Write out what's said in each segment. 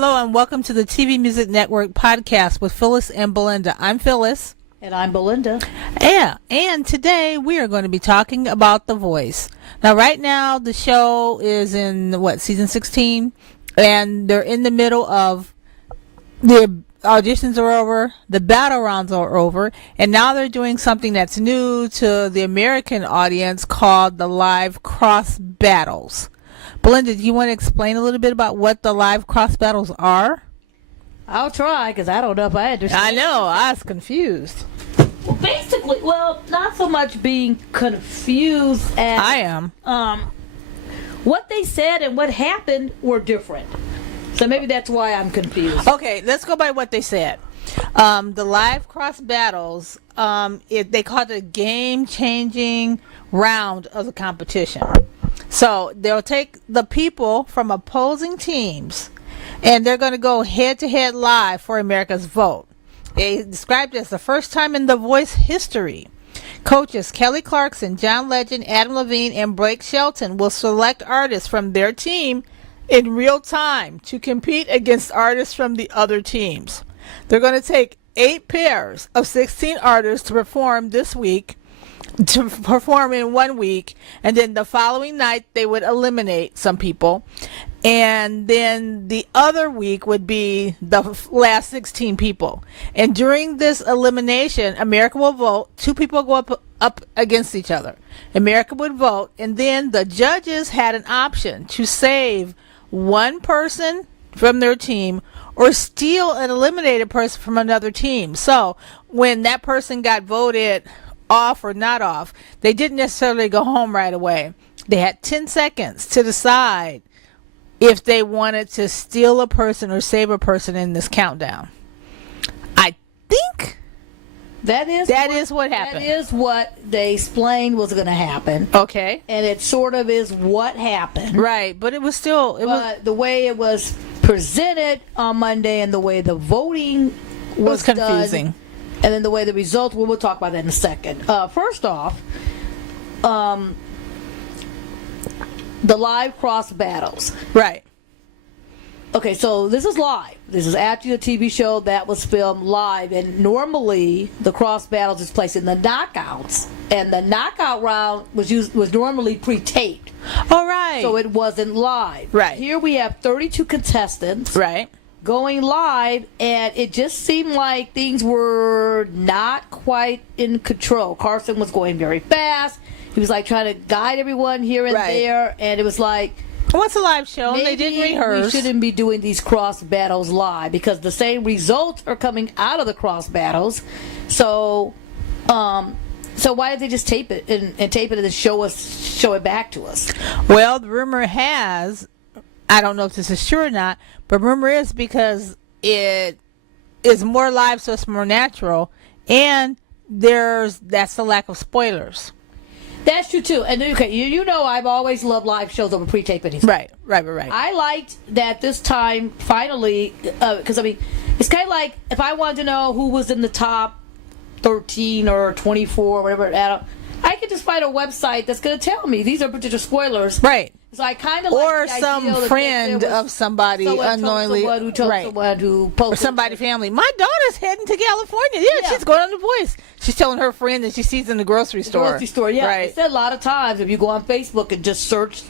Hello and welcome to the TV Music Network podcast with Phyllis and Belinda. I'm Phyllis. And I'm Belinda. Yeah, and today we are going to be talking about The Voice. Now, right now, the show is in, season 16? And they're in the middle of, the auditions are over, the battle rounds are over, and now they're doing something that's new to the American audience called the live cross battles. Belinda, do you want to explain a little bit about what the live cross battles are? I'll try, because I don't know if I understand. I know, I was confused. Well, basically, not so much being confused as... I am. What they said and what happened were different. So maybe that's why I'm confused. Okay, let's go by what they said. The live cross battles, they called it a game-changing round of the competition. So they'll take the people from opposing teams and they're going to go head-to-head live for America's vote. They described it as the first time in The Voice history. Coaches Kelly Clarkson, John Legend, Adam Levine, and Blake Shelton will select artists from their team in real time to compete against artists from the other teams. They're going to take 8 pairs of 16 artists to perform in 1 week, and then the following night they would eliminate some people, and then the other week would be the last 16 people. And during this elimination, America will vote. 2 people go up against each other. America would vote, and then the judges had an option to save one person from their team or steal an eliminated person from another team. So when that person got voted off or not off, they didn't necessarily go home right away. They had 10 seconds to decide if they wanted to steal a person or save a person in this countdown. I think that is what happened. That is what they explained was going to happen. Okay. And it sort of is what happened. Right, but it was the way it was presented on Monday and the way the voting was confusing. Done, and then the way the results were, we'll talk about that in a second. First off, the live cross battles. Right. Okay, so this is live. This is actually a TV show that was filmed live, and normally the cross battles is placed in the knockouts, and the knockout round was normally pre-taped. All right. So it wasn't live. Right. Here we have 32 contestants. Right. Going live, and it just seemed like things were not quite in control. Carson was going very fast. He was like trying to guide everyone here and there, and it was like, what's a live show? And they didn't rehearse. We shouldn't be doing these cross battles live because the same results are coming out of the cross battles. So why did they just tape it and tape it and then show it back to us? Well, the rumor has, I don't know if this is true or not, but rumor is because it is more live, so it's more natural, and that's the lack of spoilers. That's true too. And okay, you know I've always loved live shows over pre-taping. Right. I liked that this time finally, because it's kind of like if I wanted to know who was in the top 13 or 24 or whatever, I could just find a website that's going to tell me these are particular spoilers. Right. So I kind of or some friend of somebody unknowingly, someone who told someone who posted, or somebody family. My daughter's heading to California. Yeah, she's going on The Voice. She's telling her friend that she sees in the grocery store. Yeah. Right. They said a lot of times if you go on Facebook and just search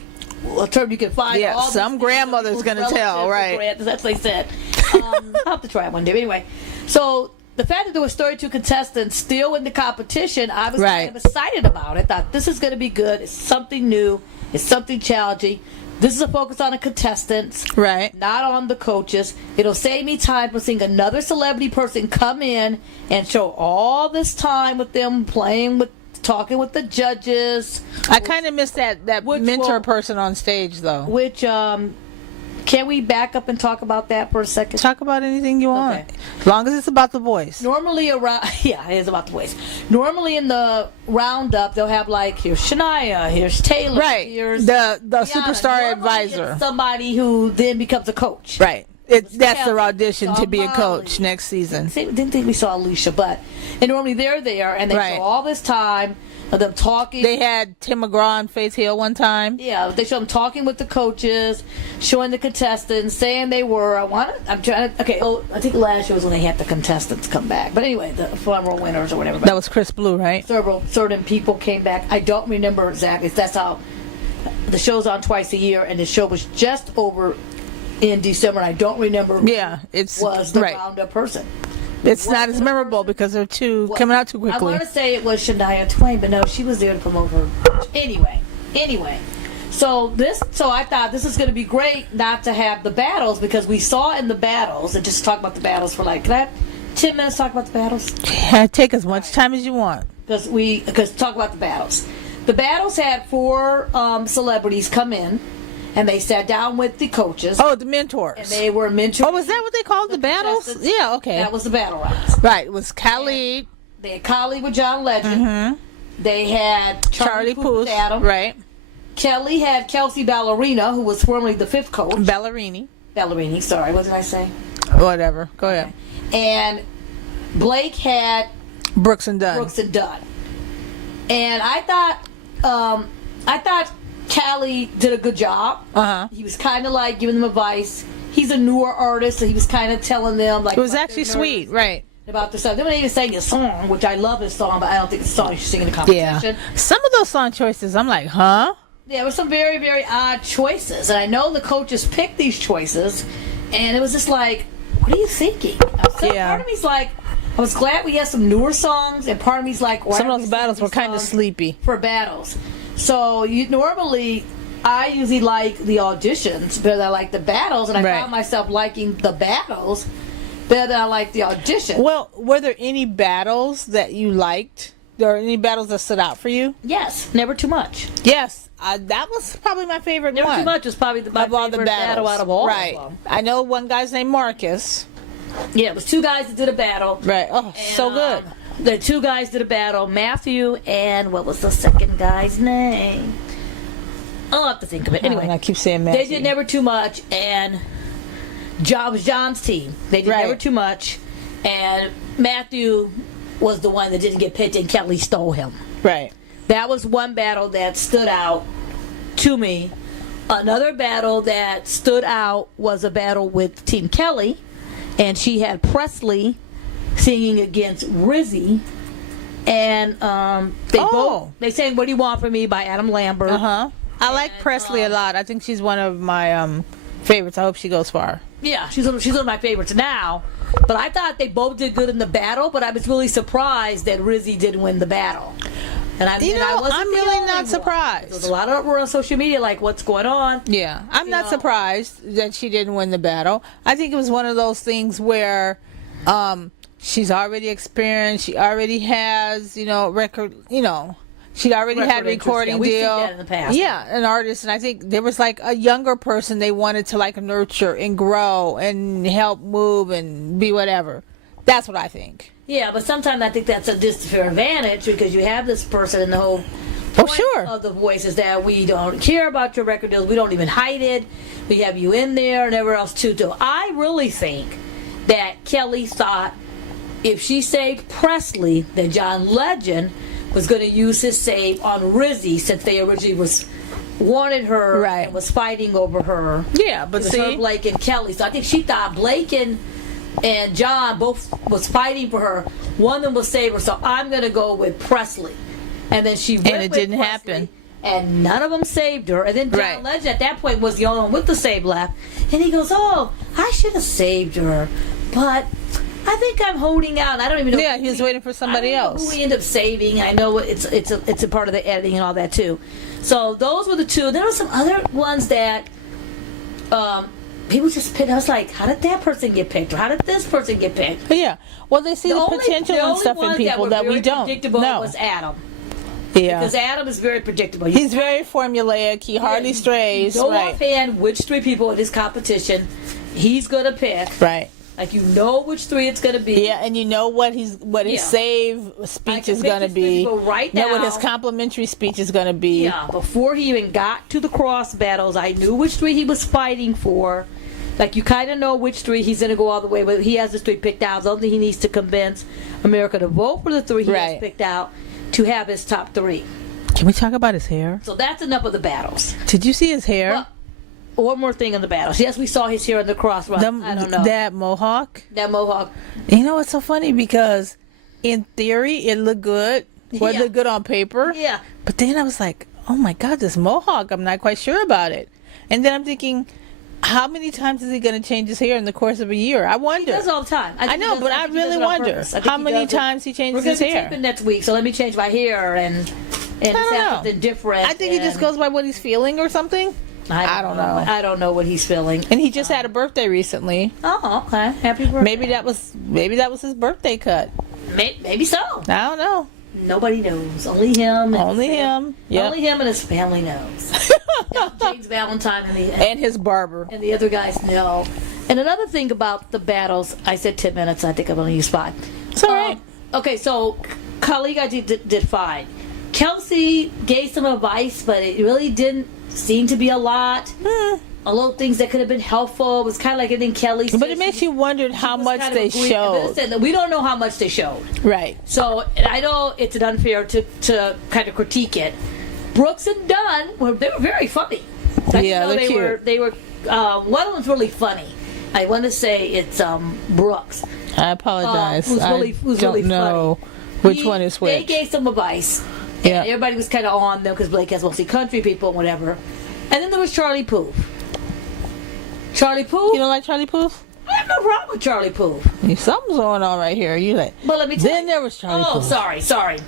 a term, you can find. Yeah, some grandmother's going to tell. Right. That's what they said. I'll have to try it one day. But anyway, so the fact that there was 32 contestants still in the competition, I was kind of excited about it. Thought this is going to be good. It's something new. It's something challenging. This is a focus on the contestants, right? Not on the coaches. It'll save me time from seeing another celebrity person come in and show all this time with them talking with the judges. I kind of miss that mentor person on stage, though. Which, can we back up and talk about that for a second? Talk about anything you want. Okay. As long as it's about The Voice. Normally it is about The Voice. Normally in the roundup, they'll have here's Shania, here's Taylor. Right. Here's the Rihanna. superstar Normally advisor. it's somebody who then becomes a coach. Right. That's their Kelly, audition saw to be a Molly. coach next season. Didn't think we saw Alicia, and normally they're there and they Right. show all this time of them talking. They had Tim McGraw and Faith Hill one time. Yeah, they show them talking with the coaches, showing the contestants, saying they were. I'm trying to. Okay, I think last year was when they had the contestants come back. But anyway, the former winners or whatever. That was Chris Blue, right? Several certain people came back. I don't remember exactly. That's how the show's on twice a year, and the show was just over in December. And I don't remember. Yeah, who it's was the right. roundup person. It's not as memorable because they're coming out too I quickly. want to say it was Shania Twain, but no, she was there to promote her. Anyway. So I thought this is going to be great not to have the battles, because we saw in the battles, and just talk about the battles for like, can I have 10 minutes to talk about the battles? Yeah, take as much time as you want. Because talk about the battles. The battles had 4 celebrities come in, and they sat down with the coaches. Oh, the mentors. And they were mentoring. Oh, was that what they called the battles? contestants. Yeah, okay. That was the battle rounds. Right, it was Khalid. They had Khalid with John Legend. They had Charlie Puth with Puth. Adam. Right. Kelly had Kelsey Ballerina, who was formerly the 5th coach. Ballerini, sorry, what did I say? Whatever. Go ahead. And Blake had Brooks and Dunn. And I thought Callie did a good job. He was kind of like giving them advice. He's a newer artist, so he was kind of telling them like. It was actually sweet, right? About the song. They even sang a song, which I love his song, but I don't think it's a song you should sing in a competition. Yeah. Some of those song choices, I'm like, huh? Yeah, there were some very, very odd choices, and I know the coaches picked these choices, and it was just like, what are you thinking? So part of me's like, I was glad we had some newer songs, and part of me's like, why some of those battles were kind of sleepy. For battles. So I usually like the auditions better than I like the battles, and I found myself liking the battles better than I like the audition. Well, were there any battles that you liked? There any battles that stood out for you? Yes, Never Too Much. Yes, that was probably my favorite one. Never Too Much was probably my favorite battle out of all of them. I know one guy's named Marcus. Yeah, it was 2 guys that did a battle. Right. Oh, so good. The 2 guys did a battle, Matthew and what was the second guy's name? I'll have to think of it. Anyway, I keep saying Matthew. They did Never Too Much, and was John's team. They did Never Too Much, and Matthew was the one that didn't get picked, and Kelly stole him. Right. That was one battle that stood out to me. Another battle that stood out was a battle with Team Kelly, and she had Presley singing against Rizzy, and they sang "What Do You Want From Me" by Adam Lambert. I like Presley a lot. I think she's one of my favorites. I hope she goes far. Yeah, she's one of my favorites now. But I thought they both did good in the battle, but I was really surprised that Rizzy didn't win the battle. And I'm really not surprised. There's a lot of uproar on social media, like, what's going on? Yeah, I'm not surprised that she didn't win the battle. I think it was one of those things where she's already experienced. She already has, record, she already had a recording deal. We've seen that in the past. Yeah, an artist. And I think there was like a younger person they wanted to like nurture and grow and help move and be whatever. That's what I think. Yeah, but sometimes I think that's a disadvantage because you have this person in the whole of the voices that we don't care about your record deals. We don't even hide it. We have you in there and everywhere else too. I really think that Kelly thought if she saved Presley, then John Legend was going to use his save on Rizzy since they originally wanted her and was fighting over her. Yeah, but her, Blake and Kelly. So I think she thought Blake and John both was fighting for her. One of them was save her, so I'm going to go with Presley. And then she went and it didn't happen. And none of them saved her. And then John Legend at that point was the only one with the save left. And he goes, "Oh, I should have saved her, but I think I'm holding out." I don't even know. Yeah, he was waiting for somebody else. Who we end up saving? I know it's a part of the editing and all that too. So those were the 2. There were some other ones that people just picked. I was like, how did that person get picked? Or how did this person get picked? Yeah. Well, they see the potential and stuff in people that we don't. Predictable was Adam. Yeah. Because Adam is very predictable. He's very formulaic. He hardly strays. You know offhand which 3 people in this competition he's going to pick. Right. Like you know which 3 it's going to be. Yeah, and you know what his save speech is going to be. Right now. Know what his complimentary speech is going to be. Yeah, before he even got to the cross battles, I knew which 3 he was fighting for. Like, you kind of know which 3 he's going to go all the way with. He has the 3 picked out. The only thing he needs to convince America to vote for the 3 he has picked out to have his top 3. Can we talk about his hair? So that's enough of the battles. Did you see his hair? Well, one more thing on the battles. Yes, we saw his hair on the cross run. I don't know. That mohawk? That mohawk. You know, it's so funny because in theory it looked good. Well, it looked good on paper. Yeah. But then I was like, oh my God, this mohawk, I'm not quite sure about it. And then I'm thinking, how many times is he going to change his hair in the course of a year? I wonder. He does all the time. I know, but I really wonder how many times he changes his hair. We're going to be taping next week, so let me change my hair and something different. I think he just goes by what he's feeling or something. I don't know. I don't know what he's feeling. And he just had a birthday recently. Oh, okay. Happy birthday. Maybe that was his birthday cut. Maybe so. I don't know. Nobody knows. Only him. Only him. Yep. Only him and his family knows. James Valentine and his barber. And the other guys know. And another thing about the battles, I said 10 minutes. I think I'm going to use 5. It's all right. Okay, so Khaliga did fine. Kelsey gave some advice, but it really didn't seem to be a lot. A little things that could have been helpful. It was kind of like anything Kelly said. But it makes you wonder how much they showed. We don't know how much they showed. Right. So I know it's unfair to kind of critique it. Brooks and Dunn, they were very funny. Yeah, they're cute. They were. One of them's really funny. I want to say it's Brooks. I apologize. Who's really know funny. Which one is which. They gave some advice. Yeah. Everybody was kind of on them because Blake has mostly country people and whatever. And then there was Charlie Puth. Charlie Puth. You don't like Charlie Puth? I have no problem with Charlie Puth. Something's going on right here. You like? But let me tell you. Then there was Charlie Puth. Oh, sorry.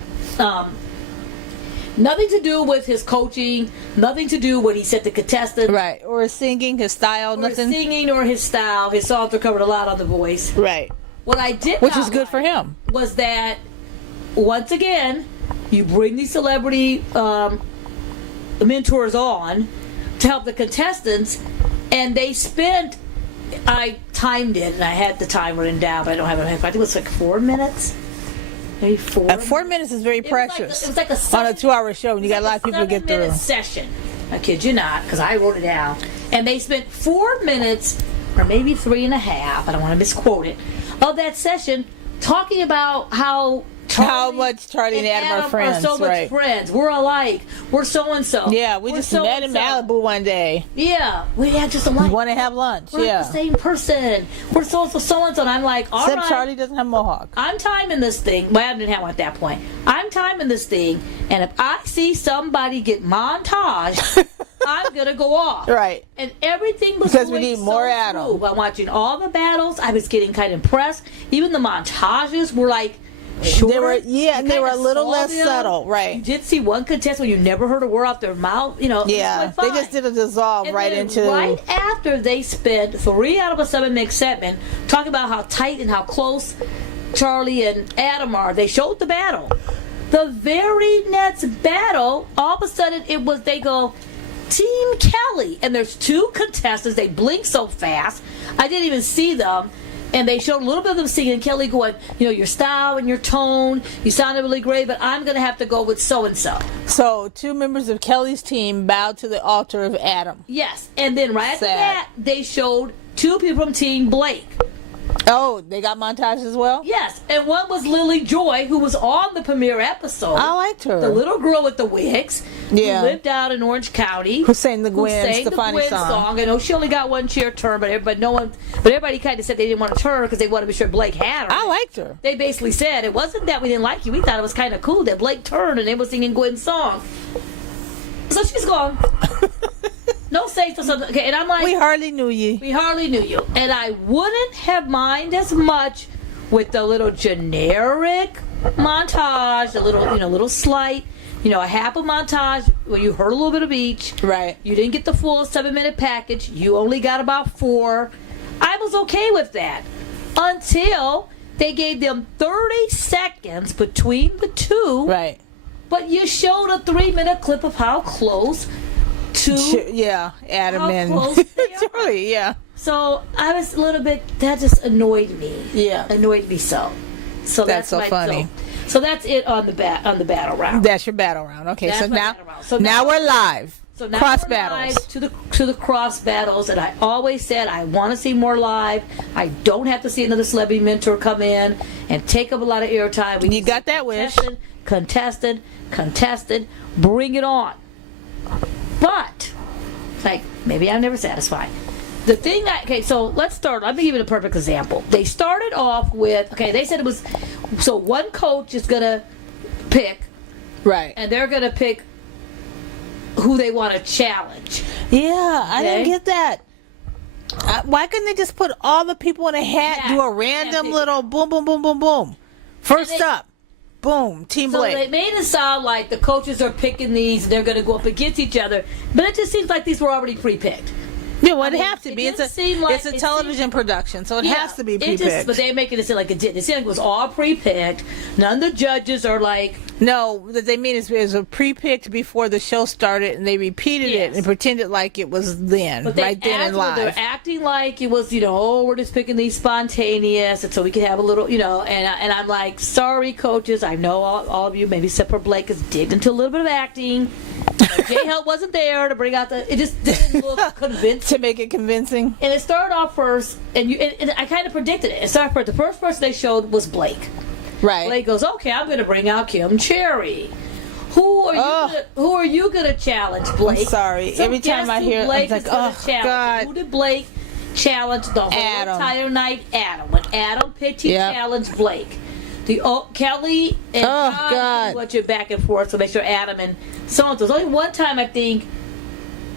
Nothing to do with his coaching. Nothing to do with what he said to contestants. Right. Or his singing, his style. Nothing. His singing or his style. His songs recovered a lot on The Voice. Right. What I did, which is good for him, was that once again you bring these celebrity mentors on to help the contestants, and they spent. I timed it, and I had the time written down, but I don't have it. I think it was like 4 minutes. Maybe 4. 4 minutes is very precious. It was like a on a 2-hour show, and you got a lot of people to get through. 7-minute session. I kid you not, because I wrote it down. And they spent 4 minutes, or maybe 3.5. I don't want to misquote it, of that session talking about how much Charlie and Adam are friends. Are so much friends. We're alike. We're so and so. Yeah, we just met in Malibu one day. Yeah, we had just alike. We want to have lunch. We're the same person. We're so and so. And I'm like, all right. Except Charlie doesn't have a mohawk. I'm timing this thing. Well, I didn't have one at that point. I'm timing this thing, and if I see somebody get montaged, I'm gonna go off. Right. And everything was because we need more Adam. I'm watching all the battles. I was getting kind of impressed. Even the montages were like. Shorter. They were a little less subtle, right? You did see one contestant when you never heard a word out their mouth, Yeah, they just did a dissolve and right into. Right after they spent 3 out of a 7-minute segment talking about how tight and how close Charlie and Adam are, they showed the battle. The very next battle, all of a sudden they go, Team Kelly, and there's 2 contestants. They blink so fast, I didn't even see them. And they showed a little bit of them singing. And Kelly going, your style and your tone, you sounded really great, but I'm going to have to go with so-and-so. So 2 members of Kelly's team bowed to the altar of Adam. Yes. And then right after that, they showed 2 people from Team Blake. Oh, they got montage as well? Yes. And one was Lily Joy, who was on the premiere episode. I liked her. The little girl with the wigs. Yeah. Who lived out in Orange County. Who sang the Gwen Stefani song. I know she only got 1 chair turn, but everybody kind of said they didn't want to turn because they wanted to be sure Blake had her. I liked her. They basically said it wasn't that we didn't like you. We thought it was kind of cool that Blake turned and they were singing Gwen's song. So she's gone. No say so something. Okay, and I'm like, we hardly knew you. And I wouldn't have minded as much with the little generic montage, the little slight, a half a montage where you heard a little bit of each. Right. You didn't get the full 7-minute package. You only got about 4. I was okay with that until they gave them 30 seconds between the 2. Right. But you showed a 3-minute clip of how close Adam and Charlie, yeah. So I was a little bit. That just annoyed me. Yeah, annoyed me so. So that's so funny. So that's it on the battle round. That's your battle round. Okay, so now we're live. So now cross we're battles. live to the cross battles, and I always said I want to see more live. I don't have to see another celebrity mentor come in and take up a lot of airtime. You got that wish. Contested, bring it on. But, like, maybe I'm never satisfied. The thing so let's start. Let me give you a perfect example. They started off with, they said it was, so one coach is going to pick, Right. and they're going to pick who they want to challenge. Yeah, I didn't get that. Why couldn't they just put all the people in a hat, do a random little boom, boom, boom, boom, boom? First up, boom, Team Blake. So they made it sound like the coaches are picking these, they're going to go up against each other, but it just seems like these were already pre-picked. Yeah, well, it has to be. It's a television production, so it Yeah, has to be pre-picked. But they're making it seem like it did. It seemed like it was all pre-picked. None of the judges are like... No, what they mean is it was a pre-picked before the show started, and they repeated it and pretended like it was then, right then and live. They're acting like it was, we're just picking these spontaneous, and so we could have a little, and I'm like, sorry, coaches, I know all of you, maybe except for Blake, has digged into a little bit of acting. J-Help wasn't there to bring out it just didn't look convincing. To make it convincing. And it started off first, and I kind of predicted it. It started first. The first person they showed was Blake. Right. Blake goes, okay, I'm going to bring out Kim Cherry. Who are you going to challenge, Blake? I'm sorry. So every time I hear Blake I'm like, oh, God. Who did Blake challenge the whole entire night? Adam. When Adam picked, he challenged Blake. Kelly and John went you back and forth, so make sure Adam and so on. There's only one time I think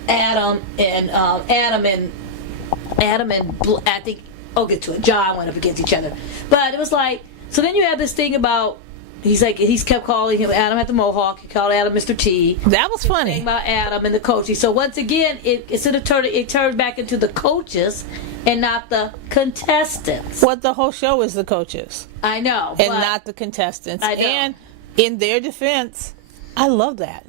Adam and I think I'll get to it. John went up against each other, but it was like, so then you have this thing about he's kept calling him Adam at the Mohawk. He called Adam Mr. T. That was funny. Thing about Adam and the coaches. So once again, it turned back into the coaches and not the contestants. What the whole show is the coaches. I know, and not the contestants. I know. And in their defense, I love that.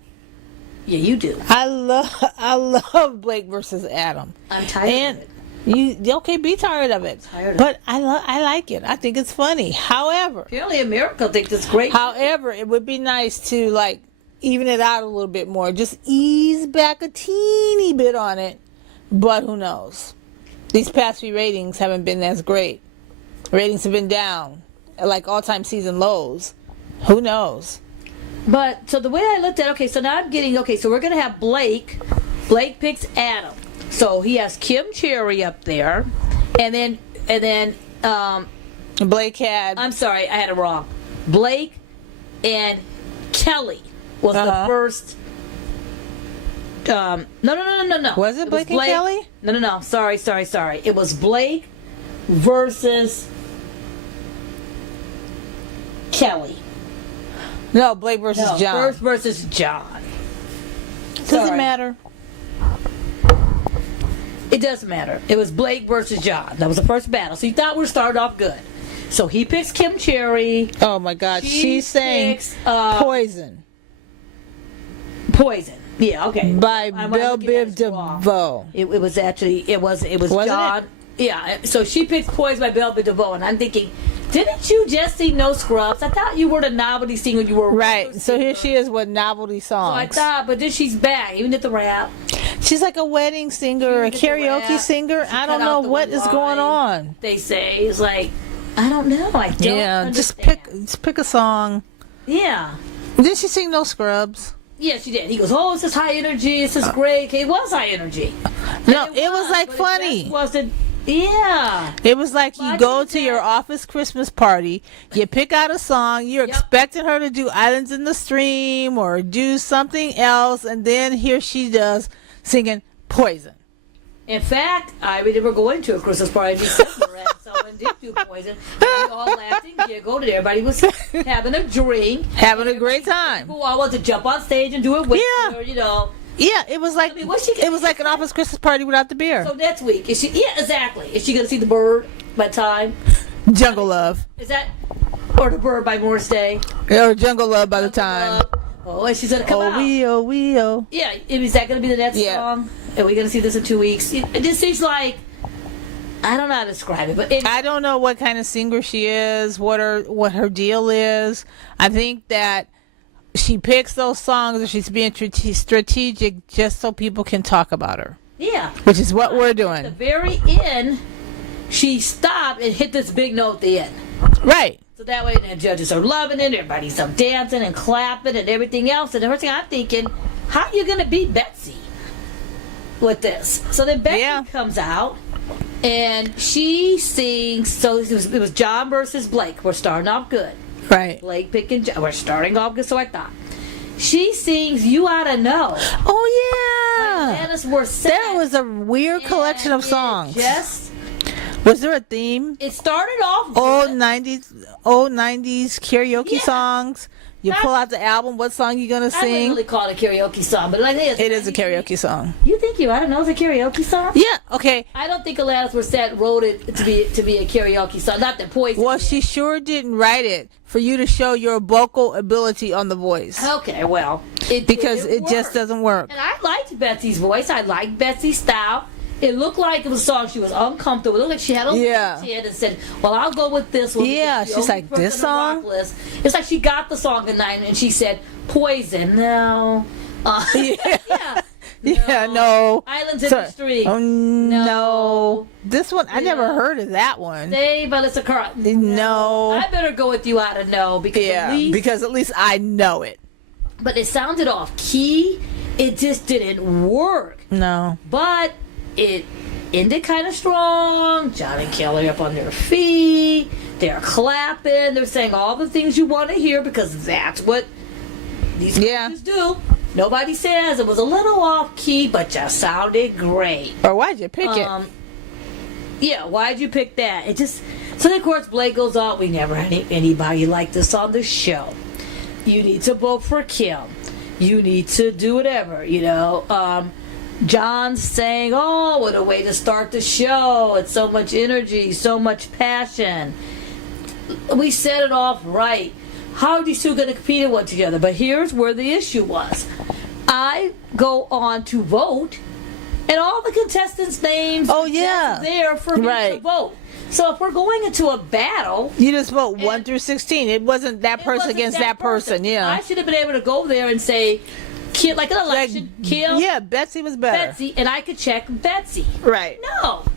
Yeah, you do. I love Blake versus Adam. I'm tired of it. Be tired of it. But I like it. I think it's funny. However, apparently America thinks it's great. However, it would be nice to even it out a little bit more. Just ease back a teeny bit on it. But who knows? These past few ratings haven't been as great. Ratings have been down, like all-time season lows. Who knows? But so the way I looked at so now I'm getting so we're gonna have Blake. Blake picks Adam. So he has Kim Cherry up there, and then Blake had. I'm sorry, I had it wrong. Blake and Kelly was the first. No. Was it Blake and Kelly? No. Sorry. It was Blake versus Kelly. No, Blake versus John. First versus John. Doesn't matter. It doesn't matter. It was Blake versus John. That was the first battle. So you thought we started off good. So he picks Kim Cherry. Oh my God, she sang Poison. Poison. Yeah, okay. By Belle Biv DeVoe. It was John. It? Yeah, so she picked Poison by Belle Biv DeVoe, and I'm thinking, didn't you just sing No Scrubs? I thought you were the novelty singer. You were right. So here she is with novelty songs. So I thought, but then she's back. Even at the rap. She's like a wedding singer, a karaoke singer. I don't know what is going on. They say it's like, I don't know. I don't understand. just pick a song. Yeah. Did she sing No Scrubs? Yeah, she did. He goes, "Oh, this is high energy. This is great." Okay, it was high energy. No, it was like funny. It wasn't. Yeah. It was like you go to your office Christmas party, you pick out a song, you're expecting her to do Islands in the Stream or do something else, and then here she does singing Poison. In fact, I remember going to a Christmas party in December and someone did do Poison. We all laughed and giggled, and everybody was having a drink. Having a great time. People all wanted to jump on stage and do it with her, Yeah, it was like it was like an office Christmas party without the beer. So next week, is she? Yeah, exactly. Is she going to see The Bird by time? Jungle Love. Is that or The Bird by Morris Day? Or Jungle Love by the time. Oh, and she's going to come out. Oh, wee, oh. Yeah, is that going to be the next song? Are we going to see this in 2 weeks? It just seems like, I don't know how to describe it, but I don't know what kind of singer she is, what her deal is. I think that she picks those songs, and she's being strategic just so people can talk about her. Yeah. Which is what we're At the doing. very end, she stopped and hit this big note at the end. Right. So that way the judges are loving it, everybody's up dancing and clapping and everything else. And the first thing I'm thinking, how are you going to beat Betsy with this? So then Betsy comes out and she sings. So it was John versus Blake. We're starting off good. Right. Blake picking John. We're starting off good, so I thought. She sings "You Oughta Know." Oh yeah. Alanis Morissette. That was a weird collection of songs. Yes. Was there a theme? It started off Old good. 90s karaoke songs. You pull out the album. What song you gonna I wouldn't sing? really call it a karaoke song, but like It is a karaoke song. You think "You Oughta Know" is a karaoke song? Yeah. Okay. I don't think Alanis Morissette wrote it to be a karaoke song. Not that Poison. Well, she sure didn't write it for you to show your vocal ability on the voice. Okay, well, it Just worked. doesn't work. And I liked Betsy's voice. I liked Betsy's style. It looked like it was a song she was uncomfortable. It looked like she had a head and said, "Well, I'll go with this one." Yeah, she's like, "This song?" It's like she got the song tonight and she said, "Poison, no." Yeah. Yeah, no. Islands in the Street. Oh, no. This one, I never heard of that one. Say, Melissa Carlton. No. I better go with "You Oughta Know" because at least I know it. But it sounded off key. It just didn't work. No. But it ended kind of strong. John and Kelly up on their feet. They're clapping. They're saying all the things you want to hear because that's what these coaches do. Nobody says it was a little off key, but just sounded great. Or why'd you pick it? Yeah, why'd you pick that? It just so then of course Blake goes on. We never had anybody like this on the show. You need to vote for Kim. You need to do whatever, John's saying, "Oh, what a way to start the show. It's so much energy, so much passion." We set it off right. How are these two going to compete with each other? But here's where the issue was. I go on to vote, and all the contestants' names are there for me to vote. So if we're going into a battle, you just vote 1 through 16. It wasn't that person against that person. Yeah, I should have been able to go there and say, Kim, like an election, Kim. Yeah, Betsy was better. Betsy, and I could check Betsy. Right.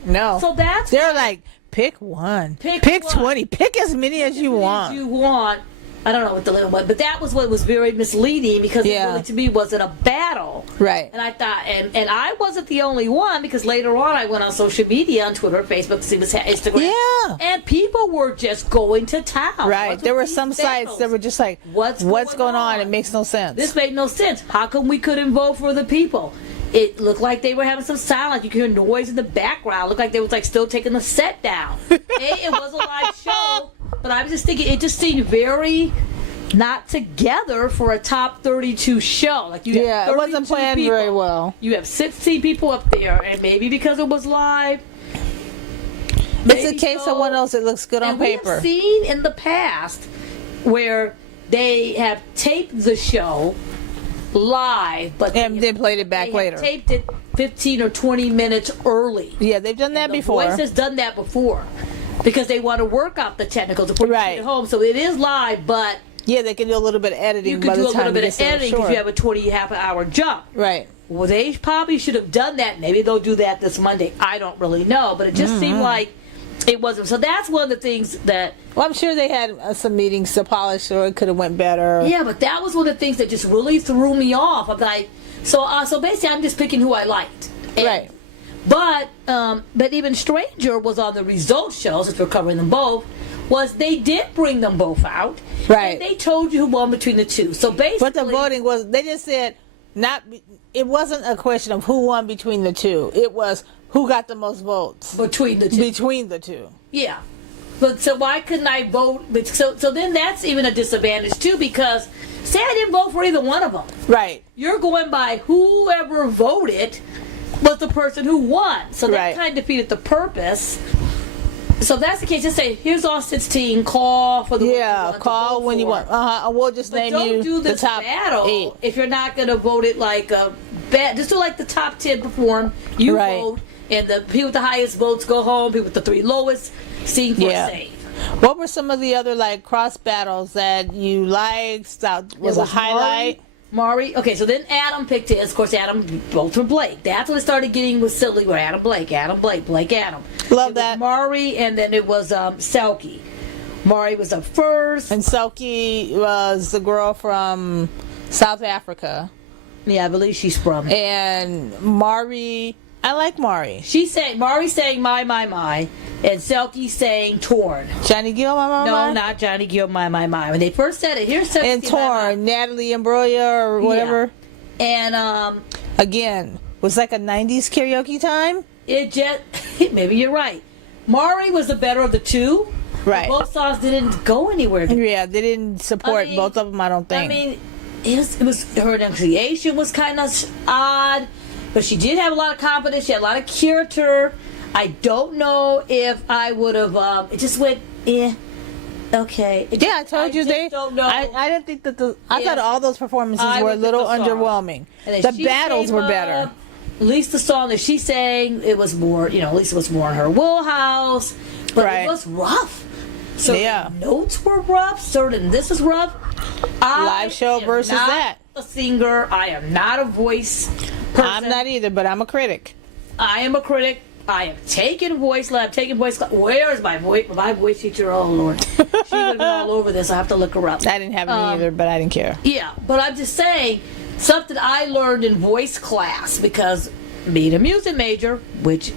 No. So that's they're like, pick one, pick 20, pick as many as you want. I don't know what the limit was, but that was what was very misleading because it really, to me, wasn't a battle. Right. And I thought, and I wasn't the only one because later on I went on social media, on Twitter, Facebook, Instagram. Yeah. And people were just going to town. Right. There were some sites that were just like, what's going on? It makes no sense. This made no sense. How come we couldn't vote for the people? It looked like they were having some sound, like you could hear noise in the background. It looked like they was like still taking the set down. It was a live show, but I was just thinking it just seemed very not together for a top 32 show. Like you have it wasn't planned people. very well. You have 16 people up there, and maybe because it was live. It's a case of one of those that looks good on paper. We have seen in the past where they have taped the show live, but and then played it back later. Taped it 15 or 20 minutes early. Yeah, they've done that before. The Voice has done that before because they want to work out the technicals before you get home. So it is live, but they can do a little bit of editing. You can do a little bit of editing because you have a half an hour jump. Right. Well, they probably should have done that. Maybe they'll do that this Monday. I don't really know, but it just seemed like it wasn't. So that's one of the things that. Well, I'm sure they had some meetings to polish, so it could have went better. Yeah, but that was one of the things that just really threw me off. I'm like, so basically, I'm just picking who I liked. Right. But even Stranger was on the results show, since we're covering them both. They did bring them both out. Right. And they told you who won between the two. So basically, but the voting was. They just said it wasn't a question of who won between the two. It was who got the most votes between the two. Yeah. But so why couldn't I vote? So then that's even a disadvantage too, because say I didn't vote for either one of them. Right. You're going by whoever voted was the person who won. So that kind of defeated the purpose. So if that's the case, just say, here's all 16, call for the call when you want. We'll just name you the top battle 8. If you're not going to vote it like a just do like the top 10 perform. You vote, and the people with the highest votes go home. People with the 3 lowest sing for save. What were some of the other like cross battles that you liked? That was a highlight. Maury. Okay, so then Adam picked his. Of course, Adam, both were Blake. That's when it started getting was silly. Where Adam, Blake, Blake, Adam. Love that. Maury, and then it was Selkie. Maury was up first. And Selkie was the girl from South Africa. Yeah, I believe she's from. And Maury, I like Maury. Maury saying my, and Selkie saying torn. Johnny Gill, my. No, not Johnny Gill, my. When they first said it, here's Selkie. And torn, Natalie Imbruglia or whatever. Yeah. And again, was like a 90s karaoke time. It just maybe you're right. Maury was the better of the two. Right. Both songs didn't go anywhere. Yeah, they didn't support both of them, I don't think. I mean, it was her enunciation was kind of odd, but she did have a lot of confidence. She had a lot of character. I don't know if I would have. It just went, okay. I told you they. Don't know. I didn't think that I thought all those performances were a little underwhelming. The battles were better. At least the song that she sang, it was more. At least it was more in her wheelhouse. But it was rough. So the notes were rough. Certain this is rough. Live show versus that. A singer. I am not a voice person. I'm not either, but I'm a critic. I am a critic. I am taking voice lab, taking voice class. Where is my voice teacher? Oh Lord, she would have been all over this. I have to look her up. I didn't have any either, but I didn't care. Yeah, but I'm just saying something I learned in voice class because being a music major, which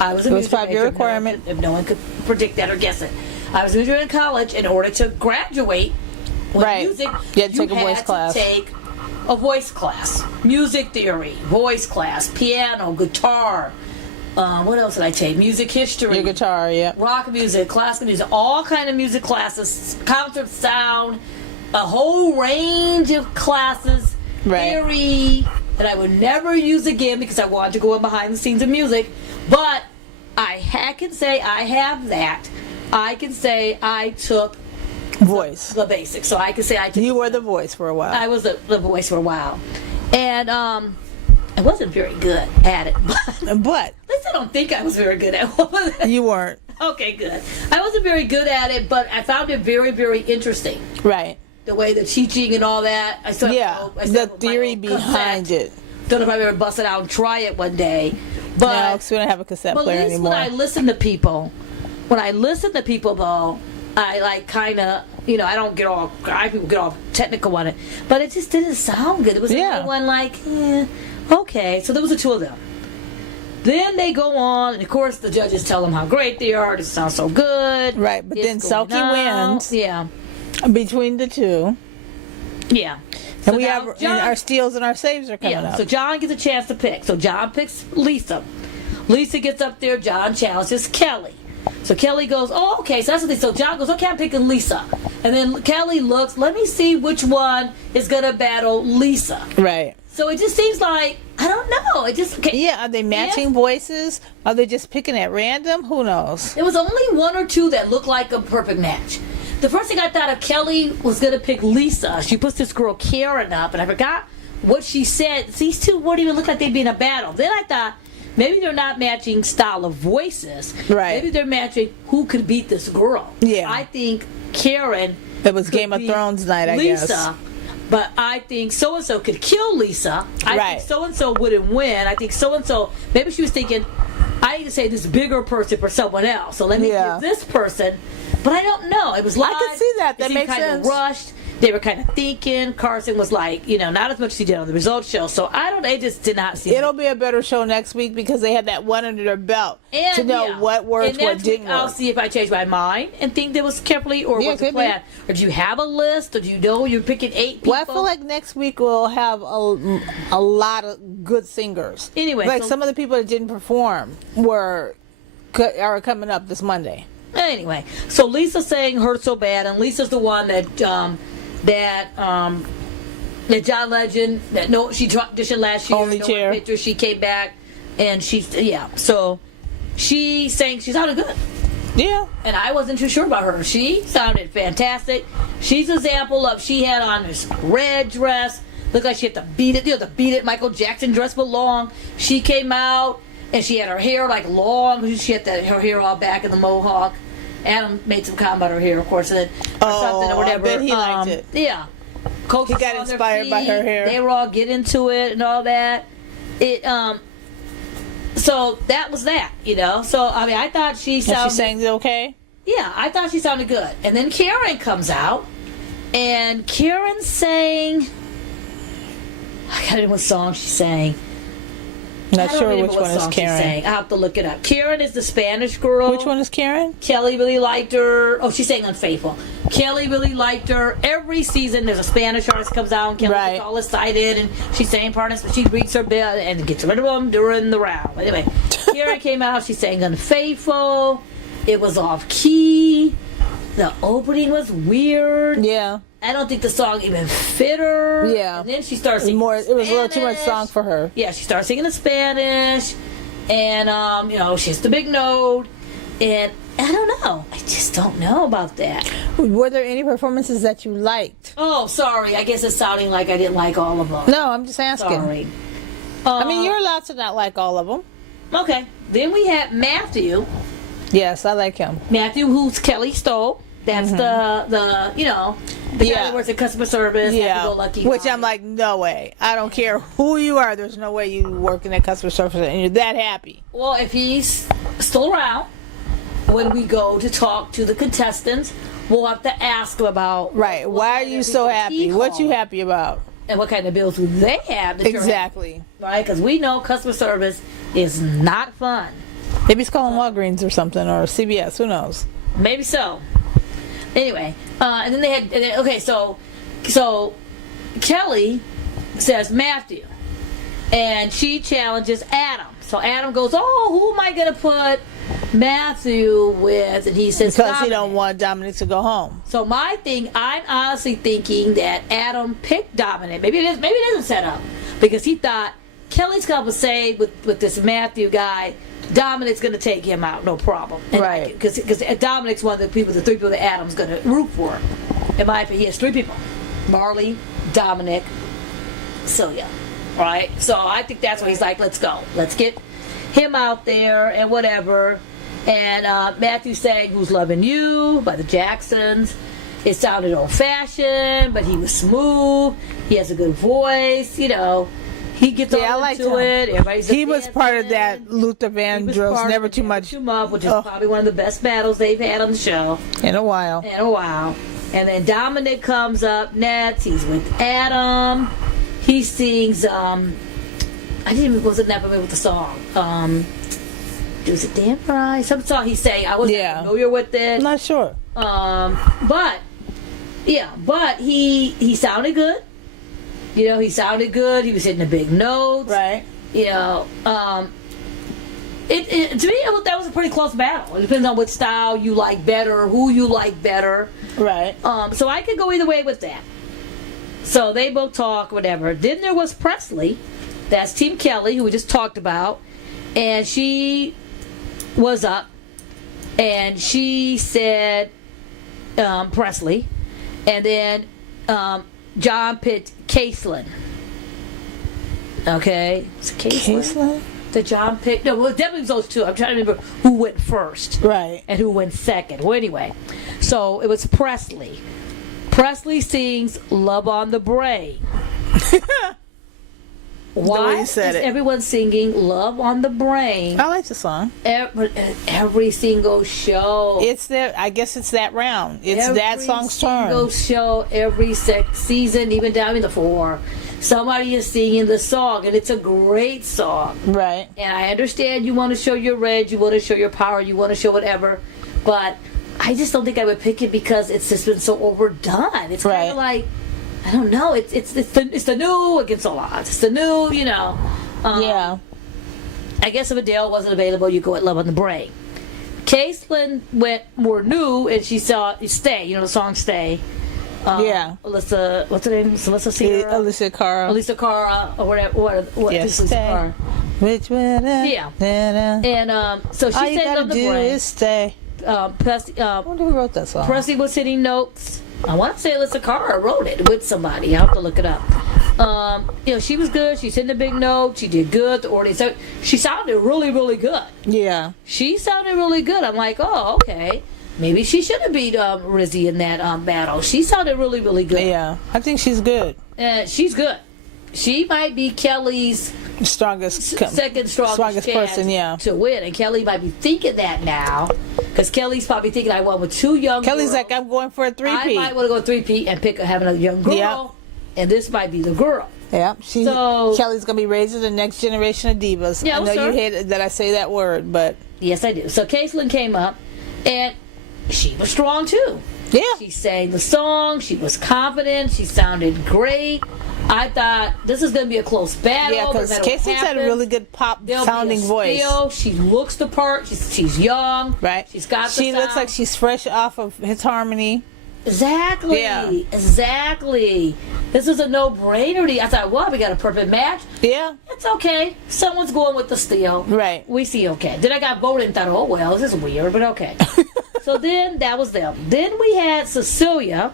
I was a music major. It was 5-year requirement. If no one could predict that or guess it, I was a major in college. In order to graduate with music, you had to take a voice class. Take a voice class, music theory, voice class, piano, guitar. What else did I take? Music history. Your guitar, yeah. Rock music, classical music, all kind of music classes, concert sound, a whole range of classes, theory that I would never use again because I wanted to go in behind the scenes of music. But I can say I have that. I can say I took voice, the basics. So I can say I took. You were the voice for a while. I was the voice for a while, and I wasn't very good at it. But at least I don't think I was very good at it. You weren't. Okay, good. I wasn't very good at it, but I found it very, very interesting. Right. The way the teaching and all that. The theory behind it. Don't know if I've ever bust it out and try it one day. But no, because we don't have a cassette player anymore. When I listen to people, though, I like kind of, I don't get all, people get all technical on it, but it just didn't sound good. It was one like, okay. So there was the two of them. Then they go on, and of course the judges tell them how great they are. It sounds so good. Right, but then Selkie wins. Yeah. Between the two. Yeah. And so we have our steals and our saves are coming up. So John gets a chance to pick. So John picks Lisa. Lisa gets up there. John challenges Kelly. So Kelly goes, oh, okay. So that's what they. So John goes, okay, I'm picking Lisa. And then Kelly looks. Let me see which one is gonna battle Lisa. Right. So it just seems like I don't know. It just are they matching voices? Are they just picking at random? Who knows? There was only one or two that looked like a perfect match. The first thing I thought of, Kelly was going to pick Lisa. She puts this girl Karen up, and I forgot what she said. These two wouldn't even look like they'd be in a battle. Then I thought, maybe they're not matching style of voices. Right. Maybe they're matching who could beat this girl. Yeah. I think Karen It was Game of Thrones night, I guess. Lisa, but I think so-and-so could kill Lisa. I think so-and-so wouldn't win. I think so-and-so, maybe she was thinking, I need to say this bigger person for someone else. So let me give this person. But I don't know. It was live. I can see that. That makes kind sense. Of rushed. They were kind of thinking. Carson was like, not as much as he did on the results show. So they just did not see. It'll be a better show next week because they had that one under their belt to know what words, what didn't work. I'll see if I change my mind and think that was carefully or was it planned. Or do you have a list? Or do you know you're picking 8 people? Well, I feel like next week we'll have a lot of good singers. Anyway, like some of the people that didn't perform are coming up this Monday. Anyway, so Lisa's saying Hurt So Bad, and Lisa's the one that John Legend she auditioned last year. Only chair. Picture. She came back, and so she sang she sounded good. Yeah. And I wasn't too sure about her. She sounded fantastic. She's an example of she had on this red dress, looked like she had to beat it. The Beat It Michael Jackson dress but long. She came out and she had her hair like long. She had her hair all back in the mohawk. Adam made some comment about her hair, of course, and or something or whatever. I bet he liked it. Yeah. Coach He got inspired by her hair. They were all getting into it and all that. So that was that, So I mean, I thought she sounded. And she sang it okay. Yeah, I thought she sounded good. And then Karen comes out, and Karen sang. I can't remember what song she sang. Not sure which one is Karen. I have to look it up. Karen is the Spanish girl. Which one is Karen? Kelly really liked her. Oh, she sang Unfaithful. Kelly really liked her. Every season there's a Spanish artist comes out and Kelly gets all excited and she's saying parts, but she reads her bit and gets rid of them during the round. Anyway, Karen came out. She sang Unfaithful. It was off key. The opening was weird. Yeah. I don't think the song even fit her. Yeah. And then she started singing It was a little too much song for her. Yeah, she started singing in Spanish. And, she hits the big note. And I don't know. I just don't know about that. Were there any performances that you liked? Oh, sorry. I guess it's sounding like I didn't like all of them. No, I'm just asking. Sorry. I mean, you're allowed to not like all of them. Okay. Then we had Matthew. Yes, I like him. Matthew, who's Kelly Stowe. That's the guy that works in customer service. Yeah, lucky which I'm like, no way. I don't care who you are. There's no way you work in that customer service and you're that happy. Well, if he's still around when we go to talk to the contestants, we'll have to ask him about why are you so happy? What you happy about? And what kind of bills do they have? Exactly. Right, because we know customer service is not fun. Maybe he's calling Walgreens or something, or CVS. Who knows? Maybe so. Anyway, and then they had so Kelly says Matthew, and she challenges Adam. So Adam goes, "Oh, who am I gonna put Matthew with?" And he says, "Because he don't want Dominic to go home." So I'm honestly thinking that Adam picked Dominic. Maybe it isn't set up because he thought Kelly's gonna say with this Matthew guy. Dominic's going to take him out, no problem. Right. Because Dominic's one of the 3 people that Adam's going to root for. In my opinion, he has 3 people. Marley, Dominic, Celia. Right? So I think that's why he's like, let's go. Let's get him out there and whatever. And Matthew sang Who's Loving You by the Jacksons. It sounded old-fashioned, but he was smooth. He has a good voice, He gets all into it. He was part of that Luther Vandross, Never Too Much, which is probably one of the best battles they've had on the show in a while. And then Dominic comes up next. He's with Adam. He sings. Wasn't that familiar with the song. Was it Damn Right? Some song he sang. I wasn't familiar with it. I'm not sure. But he sounded good. He sounded good. He was hitting the big notes. Right. To me, that was a pretty close battle. It depends on what style you like better, who you like better. Right. So I could go either way with that. So they both talk, whatever. Then there was Presley. That's Team Kelly, who we just talked about. And she was up. And she said, Presley. And then John picked Caitlin. Okay. Is it Caitlin? The John picked. No, well, it definitely was those 2. I'm trying to remember who went first. Right. And who went second. Well, anyway. So it was Presley. Presley sings Love on the Brain. Why is everyone singing Love on the Brain? I like the song. Every single show. I guess it's that round. It's that song's turn. Every single show, every season, even down in the 4. Somebody is singing the song, and it's a great song. Right. And I understand you want to show your red, you want to show your power, you want to show whatever, but I just don't think I would pick it because it's just been so overdone. It's kind of like, I don't know. It's the new against all odds. It's the new, yeah. I guess if Adele wasn't available, you go at Love on the Brain. Caitlin went more new, and she saw Stay. The song Stay. Alyssa, what's her name? Alyssa Cara. Alyssa Cara, or whatever. What? Yes, Alyssa Cara. Which way? Yeah. And so she said on the brain. Is stay. Presley, I wonder who wrote that song. Presley was hitting notes. I want to say Alyssa Cara wrote it with somebody. I have to look it up. She was good. She's hitting the big note. She did good. The audience. So she sounded really, really good. Yeah. She sounded really good. I'm like, oh, okay. maybe she should have beat Rizzy in that battle. She sounded really, really good. Yeah, I think she's good. She's good. She might be Kelly's second strongest chance person, yeah, to win. And Kelly might be thinking that now, because Kelly's probably thinking, I went with two young Kelly's girls. like, I'm going for a three-peat. I might want to go 3-peat and have another young girl, and this might be the girl. Yeah, Kelly's gonna be raising the next generation of divas. Yeah, I know you hate that I say that word, but yes, I do. So Caitlin came up, and she was strong too. Yeah, she sang the song. She was confident. She sounded great. I thought this is going to be a close battle. Yeah, because Casey's had a really good pop-sounding voice. She looks the part. She's young. Right. She's got the She sound. looks like she's fresh off of His Harmony. Exactly. Yeah. Exactly. This is a no-brainer. I thought, well, we got a perfect match. Yeah. It's okay. Someone's going with the steal. Right. We see okay. Then I got voted and thought, oh, well, this is weird, but okay. So then that was them. Then we had Cecilia.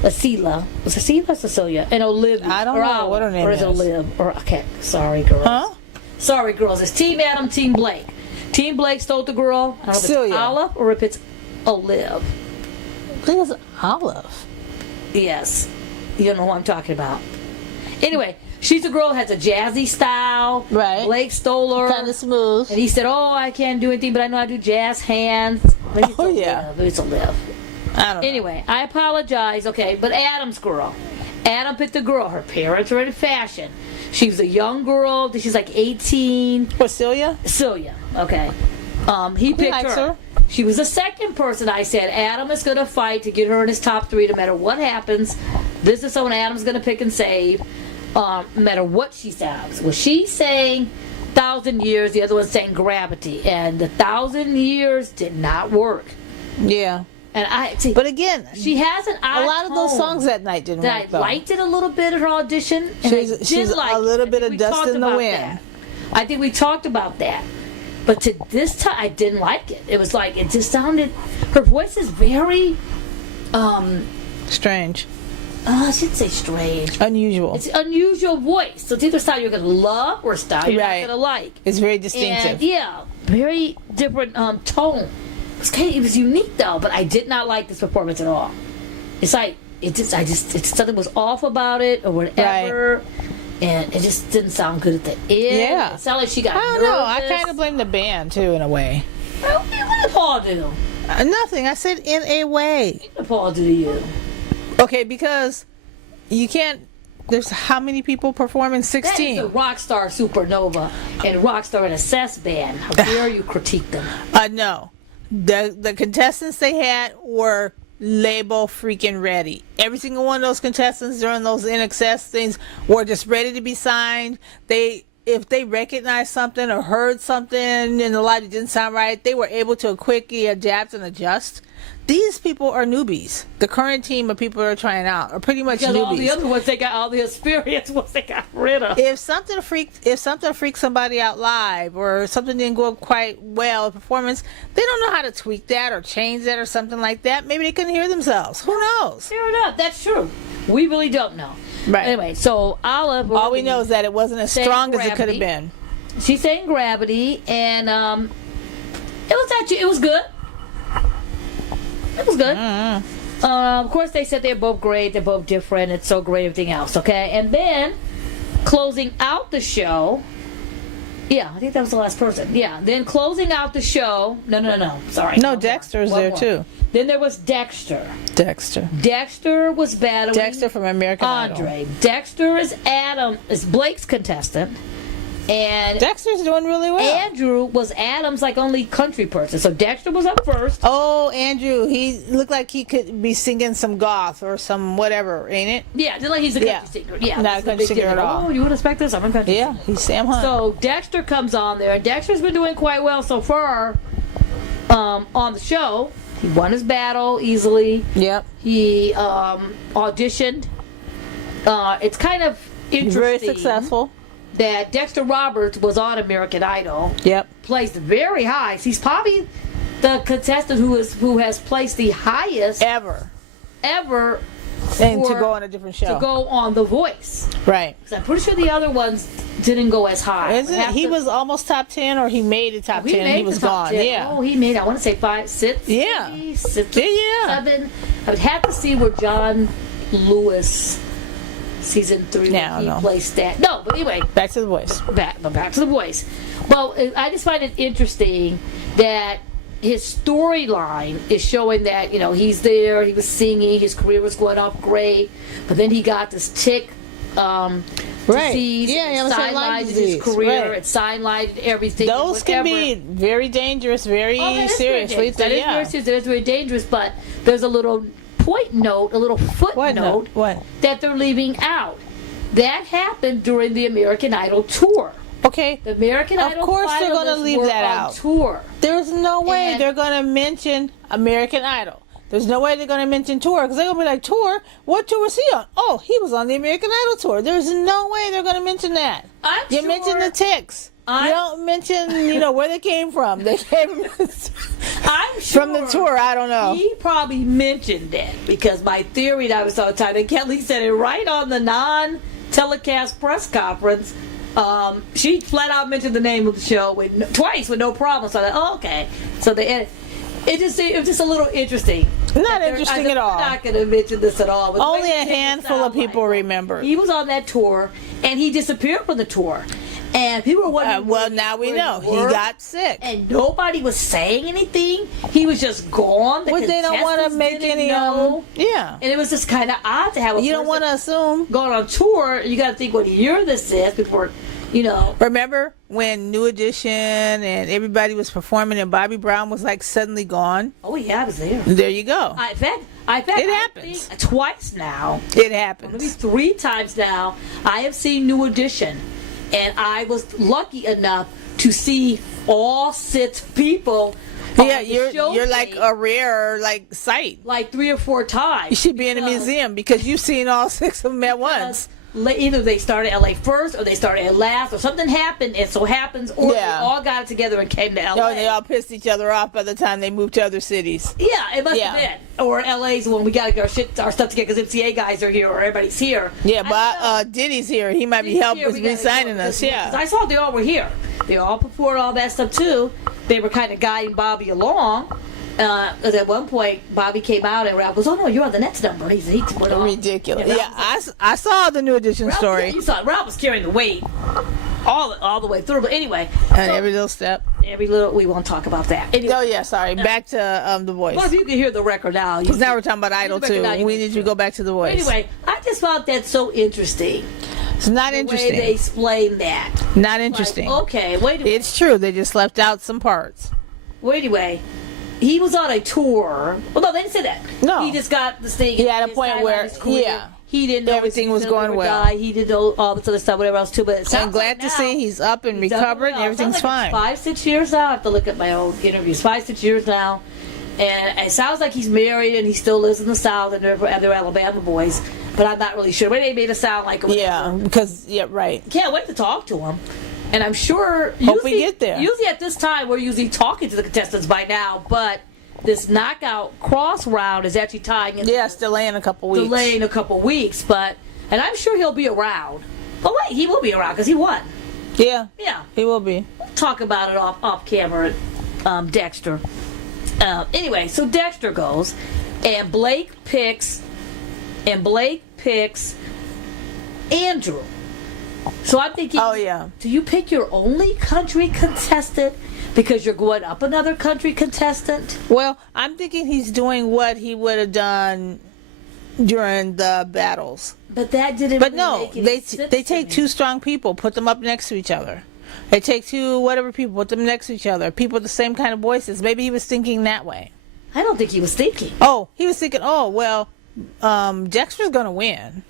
Cecilia. Was it Cecilia or Cecilia? And Olivia. I don't know what her name is. Or is it Olive? Okay. Sorry, girls. Huh? Sorry, girls. It's Team Adam, Team Blake. Team Blake stole the girl. I don't know if Cecilia. it's Olive or if it's Olive. I think it's Olive. Yes. You don't know who I'm talking about. Anyway, she's a girl who has a jazzy style. Right. Blake stole her. Kind of smooth. And he said, oh, I can't do anything, but I know I do jazz hands. Maybe it's yeah. Maybe it's Olive. I don't know. Anyway, I apologize. Okay, but Adam's girl. Adam picked the girl. Her parents are in fashion. She was a young girl. She's like 18. What, Celia? Celia. Okay. He picked her. She was the second person. I said Adam is going to fight to get her in his top 3 no matter what happens. This is someone Adam's going to pick and save no matter what she sounds. Well, she's saying 1,000 years. The other one's saying gravity. And the 1,000 years did not work. Yeah. And but again, she has an odd a lot of those songs that night didn't work. I liked it a little bit at her audition. And she's a little bit of dust in the wind. I think we talked about that. But to this time, I didn't like it. It was like, it just sounded, her voice is very, strange. I shouldn't say strange. Unusual. It's an unusual voice. So it's either a style you're going to love or a style you're not going to like. It's very distinctive. And yeah, very different tone. It was unique though, but I did not like this performance at all. It's like, something was off about it or whatever. Right. And it just didn't sound good at the end. Yeah. It sounded like she got nervous. I don't know. I kind of blame the band, too, in a way. Well, what did Paul do? Nothing. I said in a way. What did Paul do to you? Okay, because you can't... There's how many people performing? 16. That is the Rockstar Supernova and Rockstar and Assess band. How dare you critique them? No. The contestants they had were... label freaking ready. Every single one of those contestants during those In Excess things were just ready to be signed. If they recognized something or heard something in the light that didn't sound right, they were able to quickly adapt and adjust. These people are newbies. The current team of people that are trying out are pretty much newbies. All the other ones, they got all the experience ones they got rid of. If something freaked somebody out live or something didn't go quite well, performance, they don't know how to tweak that or change that or something like that. Maybe they couldn't hear themselves. Who knows? Fair enough. That's true. We really don't know. Right. Anyway, so Olive. All we know is that it wasn't as strong as it could have been. She's saying Gravity, and it was good. It was good. Mm-hmm. Of course, they said they're both great. They're both different. It's so great, everything else. Okay, and then closing out the show. Yeah, I think that was the last person. Yeah, then closing out the show. No. Sorry. No, Dexter's there too. Then there was Dexter. Dexter was battling Dexter from American Andre. Idol. Dexter is Blake's contestant. And Dexter's doing really well. Andrew was Adam's only country person. So Dexter was up first. Oh, Andrew, he looked like he could be singing some goth or some whatever, ain't it? Yeah, just like he's a country singer. Yeah, not a country singer at all. Oh, you would expect this? I'm a country singer. Yeah, he's Sam Hunt. So Dexter comes on there. Dexter's been doing quite well so far on the show. He won his battle easily. Yep. He auditioned. It's kind of interesting. He's very successful. That Dexter Roberts was on American Idol. Yep. Placed very high. He's probably the contestant who has placed the highest ever And to go on a different show. To go on The Voice. Right. Because I'm pretty sure the other ones didn't go as high. Isn't it? He was almost top 10, or he made it top 10. He was gone. 10. Yeah. Oh, he made, I want to say 5, 6, Yeah. 6, Yeah. 7. I would have to see where John Lewis season 3 No, he no. placed that. No, but anyway, Back to The Voice. back to The Voice. Well, I just find it interesting that his storyline is showing that, you know, he's there, he was singing, his career was going off great, but then he got this tick Right. disease. Yeah, he almost had Lyme sidelined his disease. career, Right. it sidelined everything. Those can be very dangerous, very serious. That is very serious. That is very dangerous. But there's a little point note, a little footnote What? that they're leaving out. That happened during the American Idol tour. Okay. The American Idol Of course they're going to finalists leave were that on out. tour. There's no way And- they're going to mention American Idol. There's no way they're going to mention tour, because they're going to be like, tour? What tour was he on? Oh, he was on the American Idol tour. There's no way they're going to mention that. You mention the ticks. You don't mention, where they came from. They came I'm sure from the tour. I don't know. He probably mentioned it, because my theory that I was all the time, and Kelly said it right on the non-telecast press conference. She flat out mentioned the name of the show twice with no problem. So I thought, oh, okay. So it was just a little interesting. Not interesting at all. I'm not going to mention this at all. Only a handful of people remember. He was on that tour, and he disappeared from the tour. And people were wondering. Well, now we know. He got sick. And nobody was saying anything. He was just gone. Well, they don't want to make any. Yeah. And it was just kind of odd to have a You don't want to assume. Going on tour, you got to think what year this is before, Remember when New Edition and everybody was performing and Bobby Brown was like suddenly gone? Oh, yeah, I was there. There you go. In fact, it happens. I think twice now. It happens. Maybe 3 times now. I have seen New Edition, and I was lucky enough to see all 6 people. Yeah, you're like a rare sight. Like 3 or 4 times. You should be in a museum because you've seen all 6 of them at once. Either they started LA first, or they started at last, or something happened, and so happens, or they all got it together and came to LA. No, they all pissed each other off by the time they moved to other cities. Yeah, it must have been. Or LA's when we got to get our stuff together because MCA guys are here, or everybody's here. Yeah, but Diddy's here. He might be helping re-signing us. Yeah, I saw they all were here. They all performed all that stuff too. They were kind of guiding Bobby along. Because at one point, Bobby came out and Ralph goes, "Oh no, you're on the next number." He went off. Ridiculous. Yeah, I saw the New Edition story. Yeah, you saw it. Ralph was carrying the weight all the way through. But anyway, and every little step. We won't talk about that. Anyway, oh yeah, sorry. Back to The Voice. Well, if you can hear the record now, because now we're talking about Idol too. We need to go back to The Voice. Anyway, I just found that so interesting. It's not interesting. The way they explain that. Not interesting. Like, okay, wait a minute. It's true. They just left out some parts. Well, anyway, he was on a tour. Well, no, they didn't say that. No. He just got this thing. He had a point where, he didn't know everything was going well. He didn't know all this other stuff, whatever else too. But I'm glad to see he's up and recovered, and everything's fine. 5-6 years now. I have to look at my old interviews. 5-6 years now, and it sounds like he's married and he still lives in the South, and they're Alabama boys. But I'm not really sure. But they made it sound like right. Can't wait to talk to him. And I'm sure hope we get there. Usually at this time we're usually talking to the contestants by now, but this knockout cross round is actually tying in. Yeah, it's delaying a couple weeks. But I'm sure he'll be around. But wait, he will be around because he won. Yeah. Yeah. He will be. We'll talk about it off camera. Dexter. Anyway, so Dexter goes, and Blake picks Andrew. So I'm thinking, do you pick your only country contestant because you're going up another country contestant? Well, I'm thinking he's doing what he would have done during the battles. But that didn't. But really no, make any sense they take 2 strong people, put them up next to each other. They take 2 whatever people, put them next to each other. People with the same kind of voices. Maybe he was thinking that way. I don't think he was thinking. Oh, he was thinking, Dexter's gonna win.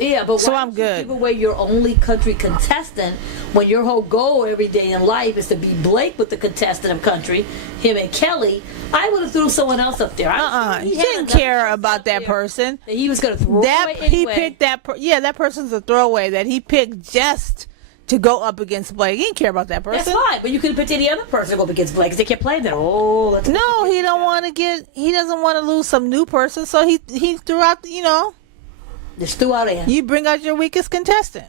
Yeah, but so why I'm good. Give away your only country contestant when your whole goal every day in life is to be Blake with the contestant of country, him and Kelly. I would have threw someone else up there. He didn't care about that person. That he was going to throw away anyway. He picked that. That person's a throwaway that he picked just to go up against Blake. He didn't care about that person. That's fine, but you could have picked any other person to go up against Blake because they kept playing that. No, he don't want to he doesn't want to lose some new person, so he threw out. Just threw out Andrew. You bring out your weakest contestant.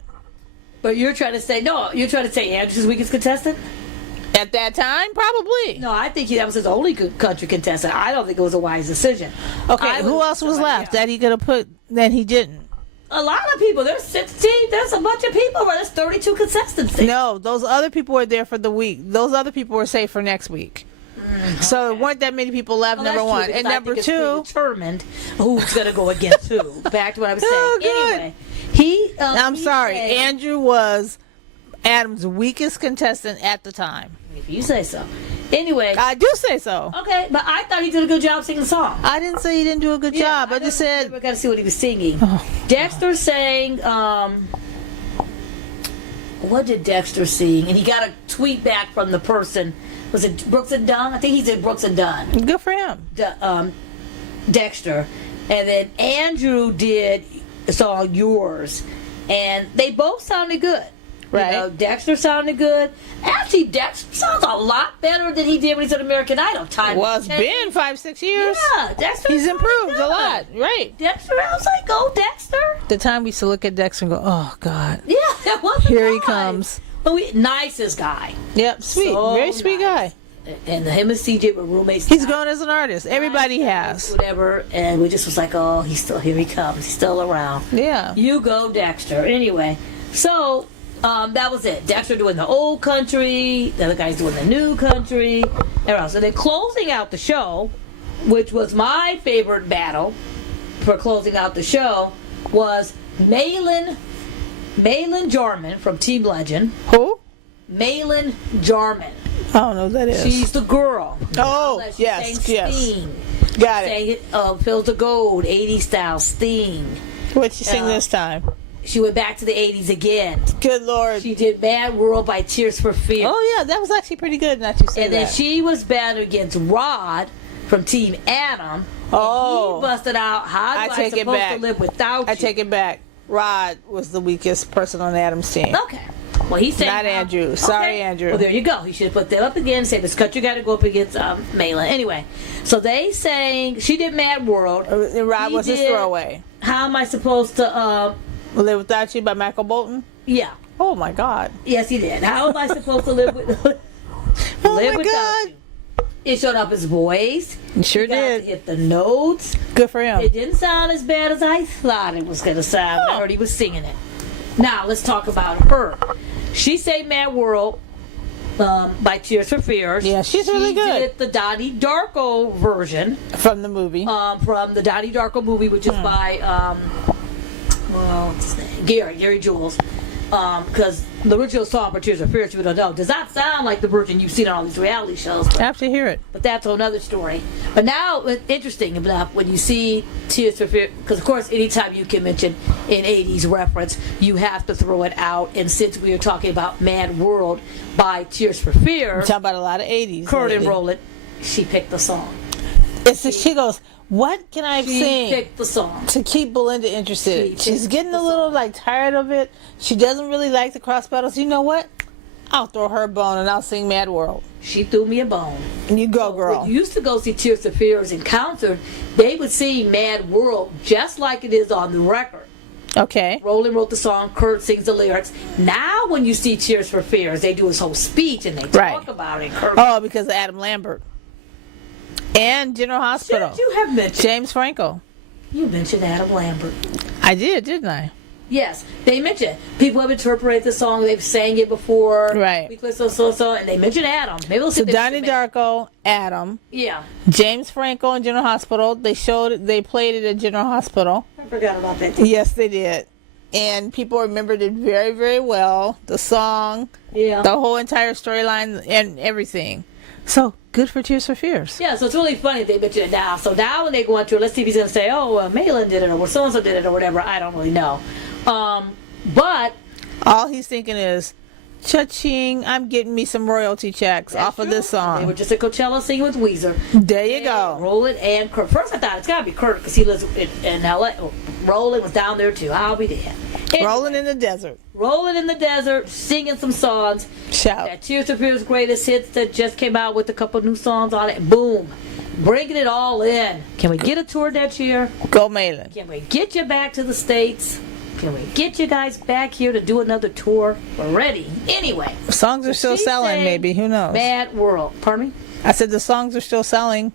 But you're trying to say Andrew's weakest contestant? At that time, probably. No, I think that was his only good country contestant. I don't think it was a wise decision. Okay, who else was left that he could have put that he didn't? A lot of people. There's 16. There's a bunch of people. There's 32 contestants. No, those other people were there for the week. Those other people were saved for next week. So there weren't that many people left, number one. And number two, determined who's going to go against who. Back to what I was saying. Oh, good. Anyway, I'm sorry. Andrew was Adam's weakest contestant at the time. If you say so. Anyway. I do say so. Okay, but I thought he did a good job singing the song. I didn't say he didn't do a good job. I just said... We got to see what he was singing. Oh, Dexter sang... what did Dexter sing? And he got a tweet back from the person. Was it Brooks and Dunn? I think he said Brooks and Dunn. Good for him. Dexter. And then Andrew did the song Yours. And they both sounded good. Right. You know, Dexter sounded good. Actually, Dexter sounds a lot better than he did when he was at American Idol. Well, it's been 5-6 years. Yeah, Dexter. He's improved a lot. Right. Dexter, I was like, go Dexter. The time we used to look at Dexter and go, oh, God. Yeah, that was Here he comes. But nicest guy. Yep, sweet. So very sweet nice. guy. And him and CJ were roommates. He's grown as an artist. Everybody has. Whatever. And we just was like, oh, here he comes. He's still around. Yeah. You go, Dexter. Anyway, so that was it. Dexter doing the old country. The other guy's doing the new country. And so then closing out the show, which was my favorite battle for closing out the show, was Malin Jarman from Team Legend. Who? Malin Jarman. I don't know who that is. She's the girl. Oh, yes. Sting. Got it. Fills the Gold, 80s style Sting. What'd she sing this time? She went back to the 80s again. Good Lord. She did Mad World by Tears for Fears. Oh, yeah. That was actually pretty good, not to say And that. then she was battling against Rod from Team Adam. Oh. And he busted out, how am I supposed to live without you? I take it back. Rod was the weakest person on Adam's team. Okay. Well, he said not Andrew. Sorry, Andrew. Well, there you go. He should have put them up again and say, this country got to go up against Malin. Anyway, so they sang, she did Mad World. And Rod was his throwaway. How am I supposed to... Live Without You by Michael Bolton? Yeah. Oh, my God. Yes, he did. How am I supposed to live with... Oh, live my without God. you? It showed up his voice. It sure He got did. to hit the notes. Good for him. It didn't sound as bad as I thought it was going to sound. I heard he was singing it. Now, let's talk about her. She sang Mad World by Tears for Fears. Yeah, she's really good. She did the Donnie Darko version. From the movie. From the Donnie Darko movie, which is by, what's his name? Gary Jules. Because the original song for Tears for Fears, you don't know, does not sound like the version you've seen on all these reality shows. I have to hear it. But that's another story. But now, it's interesting enough, when you see Tears for Fears, because of course, anytime you can mention an 80s reference, you have to throw it out. And since we are talking about Mad World by Tears for Fears, we're talking about a lot of 80s. Kurt and Roland, she picked the song. She goes, what can I sing? She picked the song. To keep Belinda interested. She's getting a little tired of it. She doesn't really like the cross battles. You know what? I'll throw her a bone and I'll sing Mad World. She threw me a bone. And you go, girl. When you used to go see Tears for Fears in concert, they would sing Mad World just like it is on the record. Okay. Roland wrote the song, Kurt sings the lyrics. Now when you see Tears for Fears, they do his whole speech and they talk about it. Kurt. Oh, because of Adam Lambert. And General Hospital. Should you have mentioned James Franco. You mentioned Adam Lambert. I did, didn't I? Yes, they mentioned people have interpreted the song. They've sang it before. Right. And they mentioned Adam. Maybe we'll see. So Donnie Darko, Adam. Yeah. James Franco and General Hospital. They played it at General Hospital. I forgot about that. Yes, they did. And people remembered it very, very well. The song. Yeah. The whole entire storyline and everything. So good for Tears for Fears. Yeah, so it's really funny they mention it now. So now when they go into it, let's see if he's going to say, Malin did it, or so-and-so did it, or whatever. I don't really know. But all he's thinking is, cha-ching, I'm getting me some royalty checks off of this song. They were just at Coachella singing with Weezer. There you go. Roland and Kurt. First I thought it's got to be Kurt because he lives in L.A. Roland was down there too. I'll be damned. Anyway, rolling in the desert. Rolling in the desert, singing some songs. Shout. That Tears for Fears greatest hits that just came out with a couple new songs on it. Boom. bringing it all in. Can we get a tour next year? Go Malin. Can we get you back to the States? Can we get you guys back here to do another tour? We're ready. Anyway. Songs are still selling, maybe. Who knows? Mad World. Pardon me? I said the songs are still selling.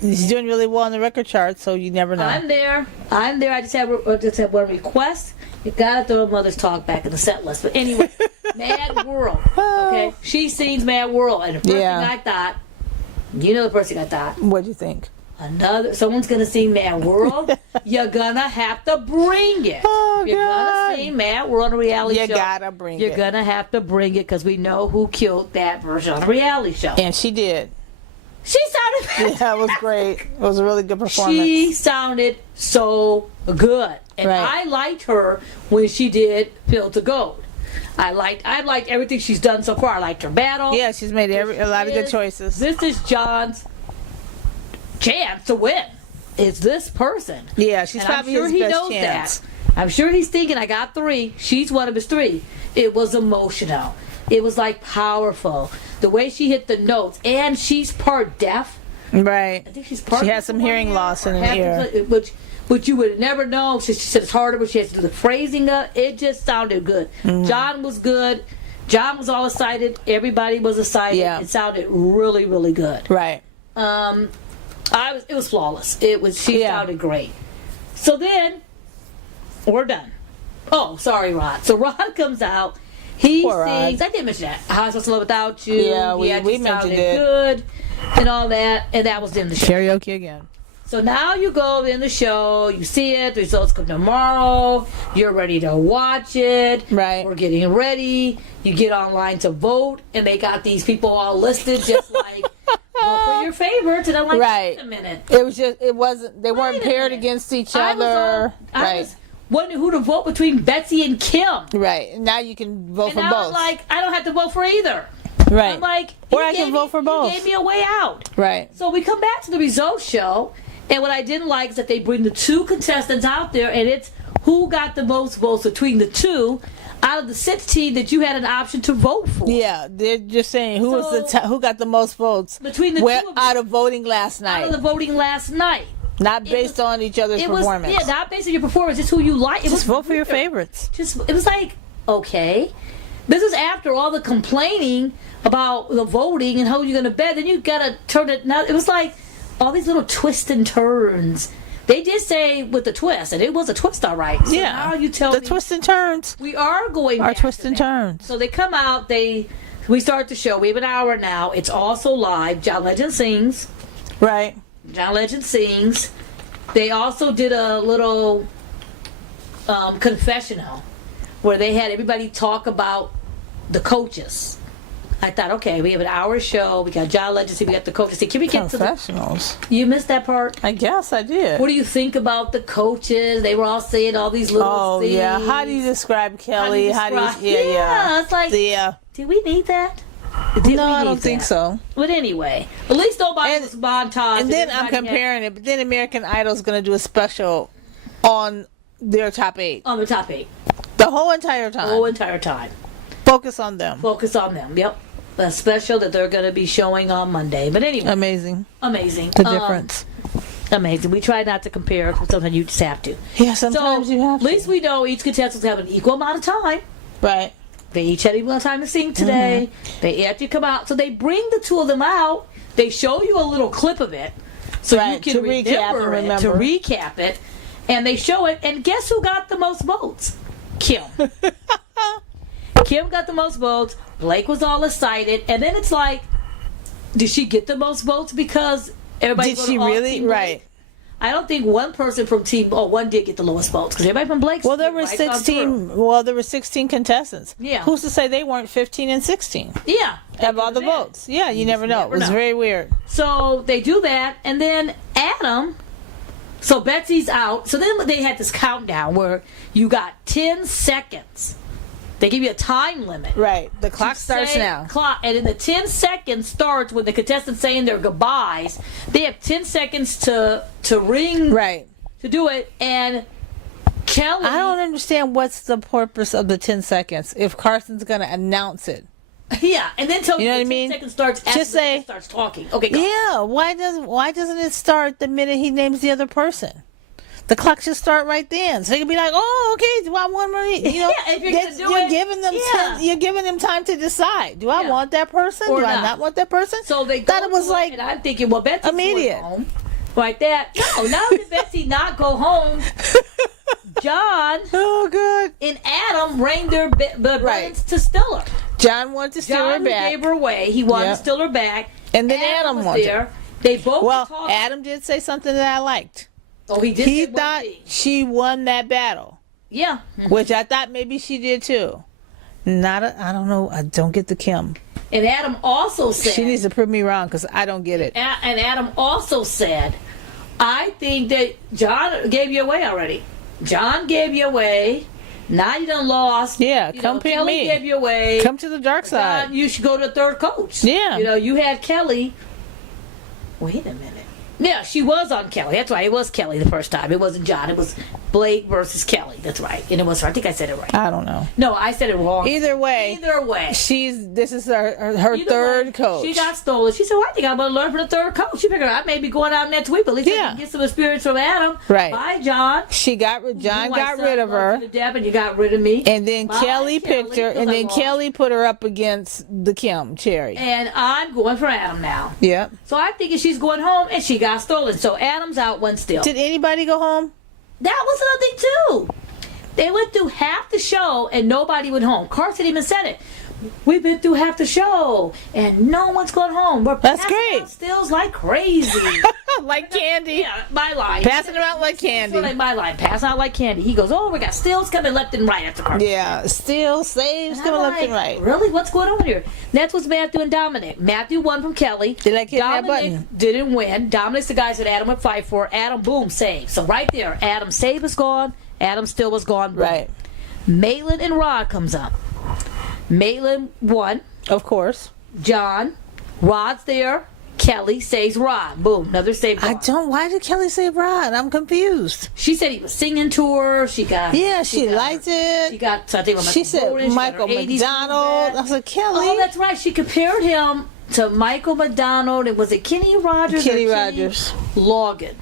He's doing really well on the record chart, so you never know. I'm there. I just have one request. You gotta throw Mother's Talk back in the set list. But anyway, Mad World. Okay? She sings Mad World. And the first thing I thought, you know the first thing I thought. What'd you think? Someone's gonna sing Mad World. You're gonna have to bring it. Oh, You're God. gonna sing Mad World on a reality show. You gotta bring it. You're gonna have to bring it because we know who killed that version on a reality show. And she did. She sounded fantastic. Yeah, it was great. It was a really good performance. She sounded so good. And I liked her when she did Pill to Gold. I liked everything she's done so far. I liked her battle. Yeah, she's made a lot of good choices. This is John's chance to win. It's this person. Yeah, she's and probably I'm sure his he best knows chance. that. I'm sure he's thinking, I got 3. She's one of his 3. It was emotional. It was like powerful. The way she hit the notes. And she's part deaf. Right. I think she's part She has some hearing loss in her ear. Which you would never know. She said it's harder, but she has to do the phrasing of it. Just sounded good. John was good. John was all excited. Everybody was excited. Yeah. It sounded really, really good. Right. It was flawless. She sounded great. So then we're done. Oh, sorry, Rod. So Rod comes out. He Poor sings. Rod. I did mention that. How I Supposed to Love Without You. Yeah, we actually mentioned sounded it. good and all that. And that was in the show. Karaoke again. So now you go in the show, you see it, the results come tomorrow, you're ready to watch it. Right. We're getting ready. You get online to vote, and they got these people all listed just like, vote for your favorites. And I'm like, Right. wait a minute. They weren't paired against each I other. was wondering who to vote between Betsy and Kim. Right. And now you can vote And for now both. I'm like, I don't have to vote for either. Right. I'm like, Or I can vote for both. He gave me a way out. Right. So we come back to the results show, and what I didn't like is that they bring the 2 contestants out there, and it's who got the most votes between the 2 out of the 16 that you had an option to vote for. Yeah, they're just saying who got the most votes between the 2 of them, out of voting last night. Out of the voting last night. Not based on each other's performance. Yeah, not based on your performance. It's who you like. Just vote for your favorites. It was like, okay. This is after all the complaining about the voting and how you're going to bet. Then you got to turn it. Now it was like all these little twists and turns. They did say with the twist, and it was a twist, all right. So yeah. now you tell me the twists and turns. We are going. Our back twists to and that. turns. So they come out. We start the show. We have an hour now. It's also live. John Legend sings. Right. John Legend sings. They also did a little confessional where they had everybody talk about the coaches. I thought, okay, we have an hour show. We got John Legend, we got the coaches. Can we get to confessionals? You missed that part? I guess I did. What do you think about the coaches? They were all saying all these little things. Oh, yeah. How do you describe Kelly? Yeah, it's like, do we need that? No, I don't think so. But anyway, at least nobody was montage. And then I'm comparing it, but then American Idol's going to do a special on their top 8. On the top 8. The whole entire time. The whole entire time. Focus on them. Focus on them, yep. A special that they're going to be showing on Monday. But anyway. Amazing. The difference. Amazing. We try not to compare, but sometimes you just have to. Yeah, sometimes you have to. At least we know each contestant have an equal amount of time. Right. They each had equal time to sing today. Mm-hmm. They have to come out. So they bring the 2 of them out. They show you a little clip of it. So you can remember to recap it. And they show it. And guess who got the most votes? Kim. Kim got the most votes. Blake was all excited. And then it's like, did she get the most votes because everybody did she really? Right. I don't think one person from one did get the lowest votes because everybody from Blake's. Well, there were 16. Well, there were 16 contestants. Yeah. Who's to say they weren't 15 and 16? Yeah. Have all the votes. Yeah, you never know. It was very weird. So they do that, and then Adam. So Betsy's out. So then they had this countdown where you got 10 seconds. They give you a time limit. Right. The clock starts now. And then the 10 seconds starts when the contestants saying their goodbyes. They have 10 seconds to ring. Right. To do it. And Kelly. I don't understand what's the purpose of the 10 seconds if Carson's going to announce it. Yeah, and then till You know what I 10 mean? seconds starts after Just the say- man starts talking. Okay, go. Yeah, why doesn't it start the minute he names the other person? The clock should start right then, so you can be like, "Oh, okay, do I want money?" You know, Yeah, if you're gonna do you're it, giving them yeah. you're giving them time to decide. Do I Yeah. want that person? Or Do I not. not want that person? So they thought go it was to like and I'm thinking, well, Betsy's immediate. going home. Like that. No, not did Betsy not go home. John oh, good. and Adam rang their Right. buttons to steal her. John wanted to steal her John back, gave her away. He wanted Yep. to steal her back. and then Adam was wanted. there. They both Well, were talking. Adam did say something that I liked. Oh, he did. He say one thought thing. she won that battle, Yeah. which I thought maybe she did too. I don't know. I don't get the Kim. And Adam also said. She needs to prove me wrong because I don't get it. And Adam also said, I think that John gave you away already. John gave you away. Now you done lost. Yeah, You come know, pick Kelly me. gave you away. Come to the dark John, side. you should go to the third coach. Yeah. You know, you had Kelly. Wait a minute. Yeah, she was on Kelly. That's right. It was Kelly the first time. It wasn't John. It was Blake versus Kelly. That's right. And it was her. I think I said it right. I don't know. No, I said it wrong. Either way, Either way. this is her Either third way, coach. She got stolen. She said, well, I think I'm going to learn from the third coach. She figured I may be going out next week, but at least I Yeah. can get some experience from Adam. Right. Bye, John. John You, got my rid son, of love her, you to death, and you got rid of me. and then Bye, Kelly picked her, 'cause and I then lost. Kelly put her up against the Kim Cherry. And I'm going for Adam now. Yep. So I'm thinking she's going home, and she got stolen. So Adam's out one still. Did anybody go home? That was another thing too. They went through half the show and nobody went home. Carson even said it. We've been through half the show and no one's going home. We're That's passing great. out stills like crazy. Like candy. Yeah, my line. Passing them out like candy. Sort of like my line. Passing out like candy. He goes, oh, we got stills coming left and right after Carson. Yeah. Still saves And I'm coming left and like, right. Really? What's going on here? That's what's Matthew and Dominic. Matthew won from Kelly. Did I hit that Dominic button? didn't win. Dominic's the guys that Adam would fight for. Adam, boom, save. So right there, Adam's save was gone. Adam still was gone. Boom. Right. Maitland and Rod comes up. Maitland won. Of course. John. Rod's there. Kelly saves Rod. Boom. Another save. Gone. Why did Kelly say Rod? I'm confused. She said he was singing to her. She got. Yeah, she got liked She it. got something. She said Michael McDonald. I was like, Kelly. Oh, that's right. She compared him to Michael McDonald. And was it Kenny Rogers? Kenny or Rogers. Logan.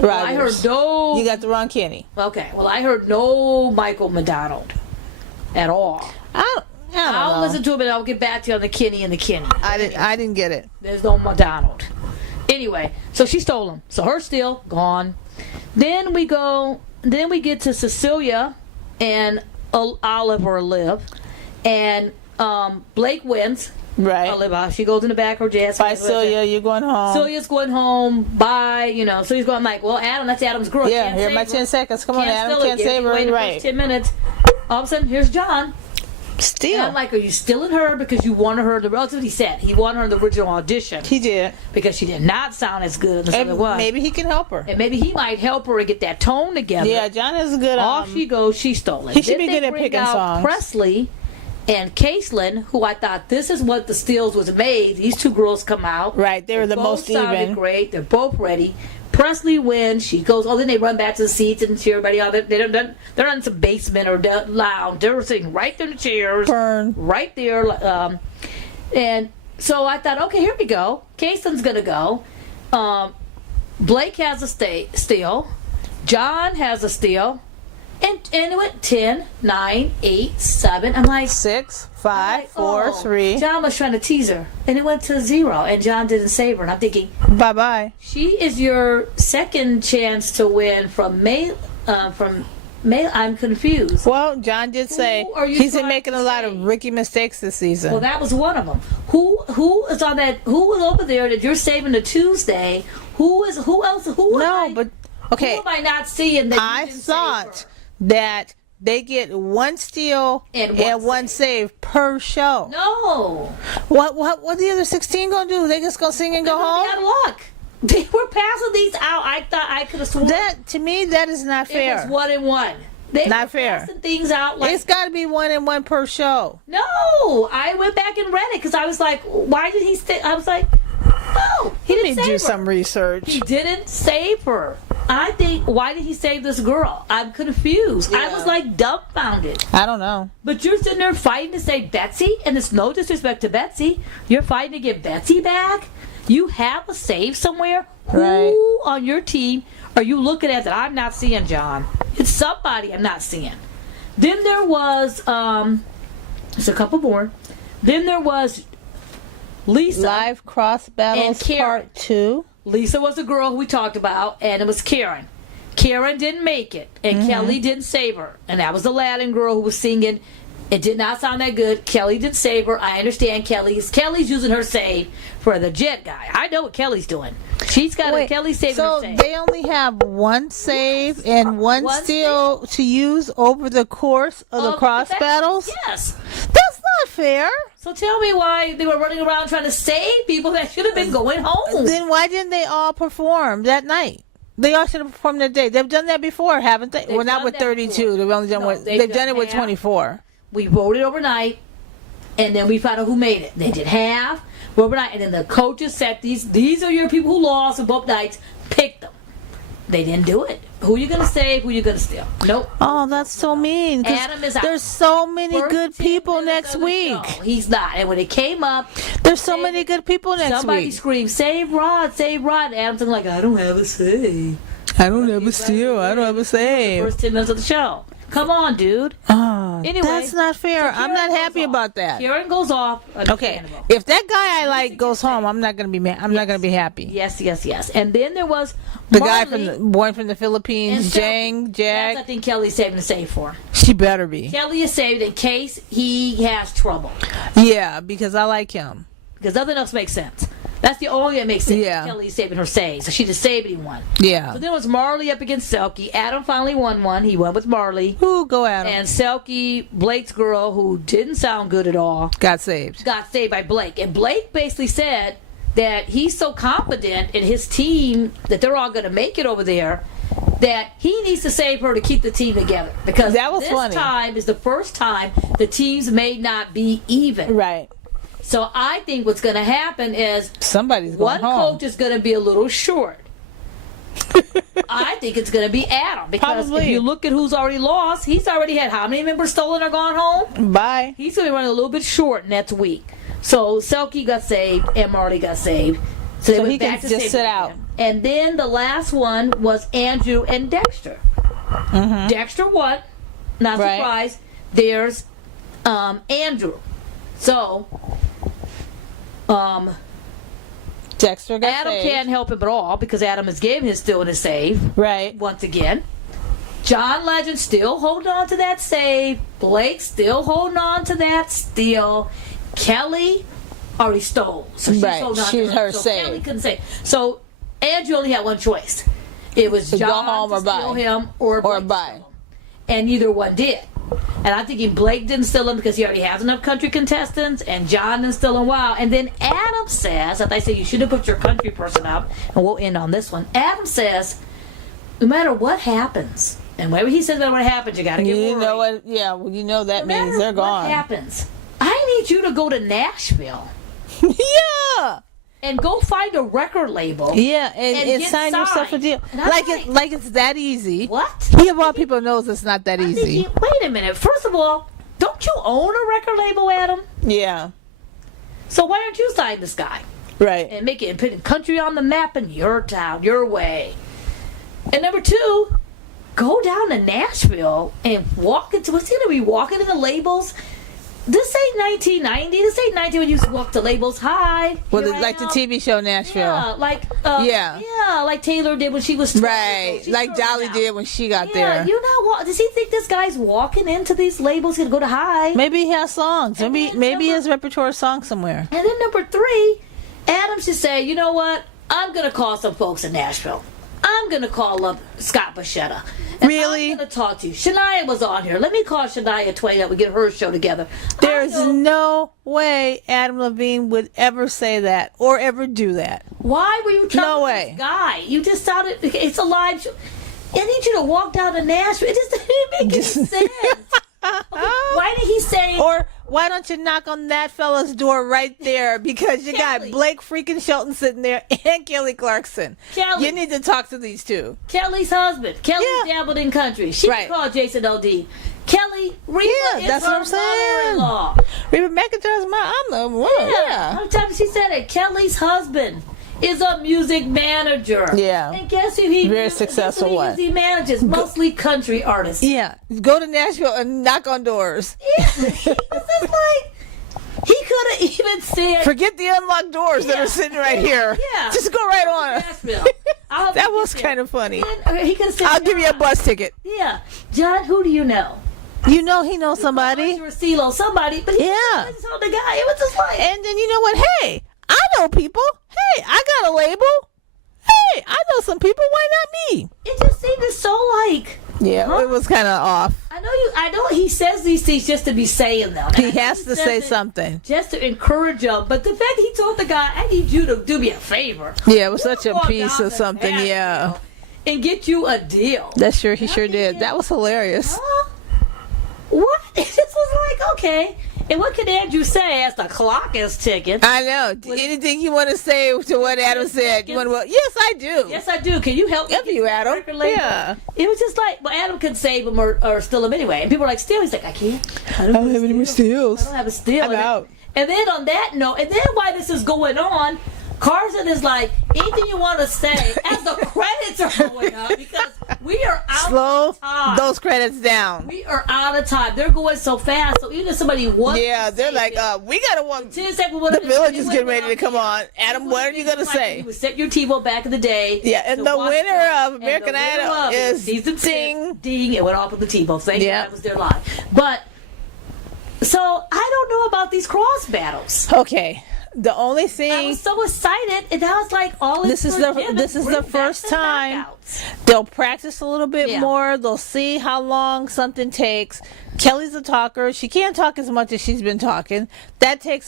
Well, I heard Rogers. no. You got the wrong Kenny. Okay. Well, I heard no Michael McDonald at all. I don't I'll know. listen to him and I'll get back to you on the Kenny and the Kenny. I didn't get it. There's no McDonald. Anyway, so she stole him. So her still gone. Then we get to Cecilia and Olive or Liv. And Blake wins. Right. Olive, she goes in the back or Jazz. Bye, Celia. You're going home. Celia's going home. Bye. You know, so he's going, I'm like, well, Adam, that's Adam's girl. Yeah, Can't here save my her. 10 seconds. Come on, Adam. steal it. Can't Give save it away her. the Right. first 10 minutes. All of a sudden, here's John. Still. And I'm like, are you stealing her because you wanted her? That's what he said. He wanted her in the original audition He did. because she did not sound as good as the other one. Maybe he can help her. And maybe he might help her and get that tone together. Yeah, John is a good. Off she goes. She stole it. He should Then be good they at bring picking out songs. Presley and Caitlin, who I thought this is what the Steals was made. These two girls come out. Right, they were the both most sounded even. Great. They're both ready. Presley wins. She goes. Oh, then they run back to the seats and cheer everybody on. They're not in some basement or lounge. They're sitting right there in the chairs. Burn. Right there. And so I thought, okay, here we go. Caitlin's gonna go. Blake has a steal. John has a steal. And it went 10, 9, 8, 7. I'm like, 6, I'm 5, like, 4, oh, 3. John was trying to tease her. And it went to 0. And John didn't save her. And I'm thinking, Bye bye. she is your second chance to win from May. I'm confused. Well, John did say are you he's been trying making to a lot say? of Ricky mistakes this season. Well, that was one of them. Who is on that? Who was over there that you're saving to Tuesday? Who else? Who okay. Who am I not seeing? That I you didn't save thought her? that they get one steal And and one one save per show. No. What the other 16 gonna do? They just gonna sing and go They home? had luck. They were passing these out. I thought I could have sworn That to me, that is not it fair. was 1 and 1. They Not were fair. passing things out like It's got to be 1 and 1 per show. no. I went back and read it because I was like, why did he stay? I was like, no, he Let didn't me save do her. some research. He didn't save her. I think, why did he save this girl? I'm confused. Yeah. I was like dumbfounded. I don't know. But you're sitting there fighting to save Betsy, and it's no disrespect to Betsy. You're fighting to get Betsy back. You have a save somewhere. Right. Who on your team are you looking at that I'm not seeing, John? It's somebody I'm not seeing. Then there was, there's a couple more. Then there was Lisa. Live cross battles and Karen. part 2. Lisa was the girl who we talked about, and it was Karen. Karen didn't make it, and Kelly didn't save her. And that was the Latin girl who was singing. It did not sound that good. Kelly did save her. I understand Kelly's using her save for the jet guy. I know what Kelly's doing. She's got a Kelly saving her save. So they only have one save and one steal to use over the course of the cross battles? Yes. That's not fair. So tell me why they were running around trying to save people that should have been going home. Then why didn't they all perform that night? They all should have performed that day. They've done that before, haven't they? Well, not with 32. They've only done they've done it with 24. We voted overnight, and then we found out who made it. They did half overnight, and then the coaches said, these are your people who lost on both nights. Pick them. They didn't do it. Who are you going to save? Who are you going to steal? Nope. Oh, that's so mean. Adam is out. There's so many First good 10 people minutes next of the week. show, he's not. And when it came up, There's so many good people next somebody week. screamed, save Rod, save Rod. And Adam's like, I don't have a save. I don't have a steal. I don't have a save. First 10 minutes of the show. Come on, dude. Oh, Anyway, that's not fair. so I'm not happy about that. Karen goes off. Okay, if that guy I like goes home, I'm not gonna be mad. I'm not gonna be happy. Yes. And then there was The Marley guy from the boy from the Philippines, Jang, That's, I Jag. think Kelly's saving the save for. She better be. Kelly is saved in case he has trouble. Yeah, because I like him. Because nothing else makes sense. That's the only that makes sense. Yeah. Kelly's saving her save. So she just saved anyone. Yeah. So then it was Marley up against Selkie. Adam finally won one. He went with Marley. Who go at him? And Selkie, Blake's girl, who didn't sound good at all, Got saved. got saved by Blake. And Blake basically said that he's so confident in his team that they're all going to make it over there that he needs to save her to keep the team together. Because That was this funny. time is the first time the teams may not be even. Right. So I think what's going to happen is Somebody's going one home. coach is going to be a little short. I think it's going to be Adam. Because Probably. if you look at who's already lost, he's already had how many members stolen or gone home? Bye. He's going to be running a little bit short next week. So Selkie got saved and Marty got saved. So they So went he back can to just save sit them out. again. And then the last one was Andrew and Dexter. Dexter won. Not Right. surprised. There's Andrew. So Dexter got Adam saved. can't help him at all because Adam has given his steal and his save Right. once again. John Legend still holding on to that save. Blake still holding on to that steal. Kelly already stole, so she's Right. holding on She's to her so save. Kelly couldn't save. So Andrew only had one choice. It was To go John home to or buy. steal him or Blake to buy. steal him. And neither one did. And I'm thinking Blake didn't steal him because he already has enough country contestants, and John didn't steal him. Wow. And then Adam says, that they say you should have put your country person up, and we'll end on this one. Adam says, no matter what happens, and whatever he says about what happens, you got to get worried. You know what? Yeah, well, you know that No matter means they're what gone. happens, I need you to go to Nashville Yeah. and go find a record label. Yeah, and get sign yourself a signed. deal. And I'm Like it's that easy. What? He of all people knows it's not that I'm easy. thinking, wait a minute. First of all, don't you own a record label, Adam? Yeah. So why don't you sign this guy? Right. And make it put country on the map in your town, your way. And number two, go down to Nashville and walk into what's he gonna be walking into labels. This ain't 1990. This ain't 19 when you used to walk to labels. Hi. Well, here it's I like the am. TV show Nashville. Yeah, like Yeah. like Taylor did when she was 12. Right. She's Like throwing Dolly out. did when she got Yeah, there. you know, does he think this guy's walking into these labels gonna go to high? Maybe he has songs. And Maybe then maybe he number- has repertoire songs somewhere. And then number three, Adam should say, you know what? I'm going to call some folks in Nashville. I'm going to call up Scott Bachetta. And Really? I'm going to talk to you. Shania was on here. Let me call Shania Twain up and get her show together. There's I know- no way Adam Levine would ever say that or ever do that. Why were you telling No way. this guy? You just sounded, it's a live show. I need you to walk down to Nashville. It just didn't make any sense. Okay, why did he say... Or why don't you knock on that fella's door right there? Because you got Kelly. Blake freaking Shelton sitting there and Kelly Clarkson. Kelly. You need to talk to these two. Kelly's husband. Kelly Yeah. dabbled in country. She Right. called Jason O.D. Kelly, Reba is that's her what I'm saying. mother-in-law. Reba McEntire's I'm the one. Yeah. I'm telling you, she said it. Kelly's husband is a music manager. Yeah. And guess who he Very guess successful who one. he manages? Mostly country artists. Yeah. Go to Nashville and knock on doors. Yeah. It's just like, he could have even said, Forget the unlocked doors that Yeah. are sitting right here. Yeah. Just go right on. Nashville. I'll That be was there. kind of funny. And, he could have said, I'll give you a John. bus ticket. Yeah. John, who do you know? You know he knows somebody. CeeLo, somebody. But he Yeah. just told the guy. It was just like, And then you know what? Hey, I know people. Hey, I got a label. Hey, I know some people. Why not me? it just seemed so like, Yeah, Huh? it was kind of off. I know he says these things just to be saying them. He And I know has to says say it something. just to encourage them. But the fact that he told the guy, I need you to do me a favor. Yeah, it was such a Walk piece down of to something. Nashville Yeah, And get you a deal. that's sure he And sure I'm did. thinking, That was hilarious. Huh? What? It just was like, okay. And what can Andrew say as the clock is ticking? I know. Anything you want to say to what Adam said? You want to? Yes, I do. Yes, I do. Can you help me? Help you, Adam. Record label? Yeah. It was just like, well, Adam could save him or steal him anyway. And people are like, steal? He's like, I can't. I don't have any more steals. I don't have a steal. I'm And then- out. And then on that note, and then while this is going on, Carson is like, anything you want to say as the credits are going up because we are out Slow of time. those credits down. We are out of time. They're going so fast. So even if somebody wants Yeah, to they're say like, it, we gotta want. 10 seconds, The village is getting ready to come on. Adam, what are you gonna say? You would set your TiVo back in the day. Yeah, and to the watch winner the- of and American the winner Idol of it was is season Ding. 6. Ding. It went off with the TiVo. Thank Yeah. God it was their live. But so I don't know about these cross battles. Okay, the only I thing was so excited, and now it's like all this is the first time they'll practice a little bit Yeah. more. They'll see how long something takes. Kelly's a talker. She can't talk as much as she's been talking. That takes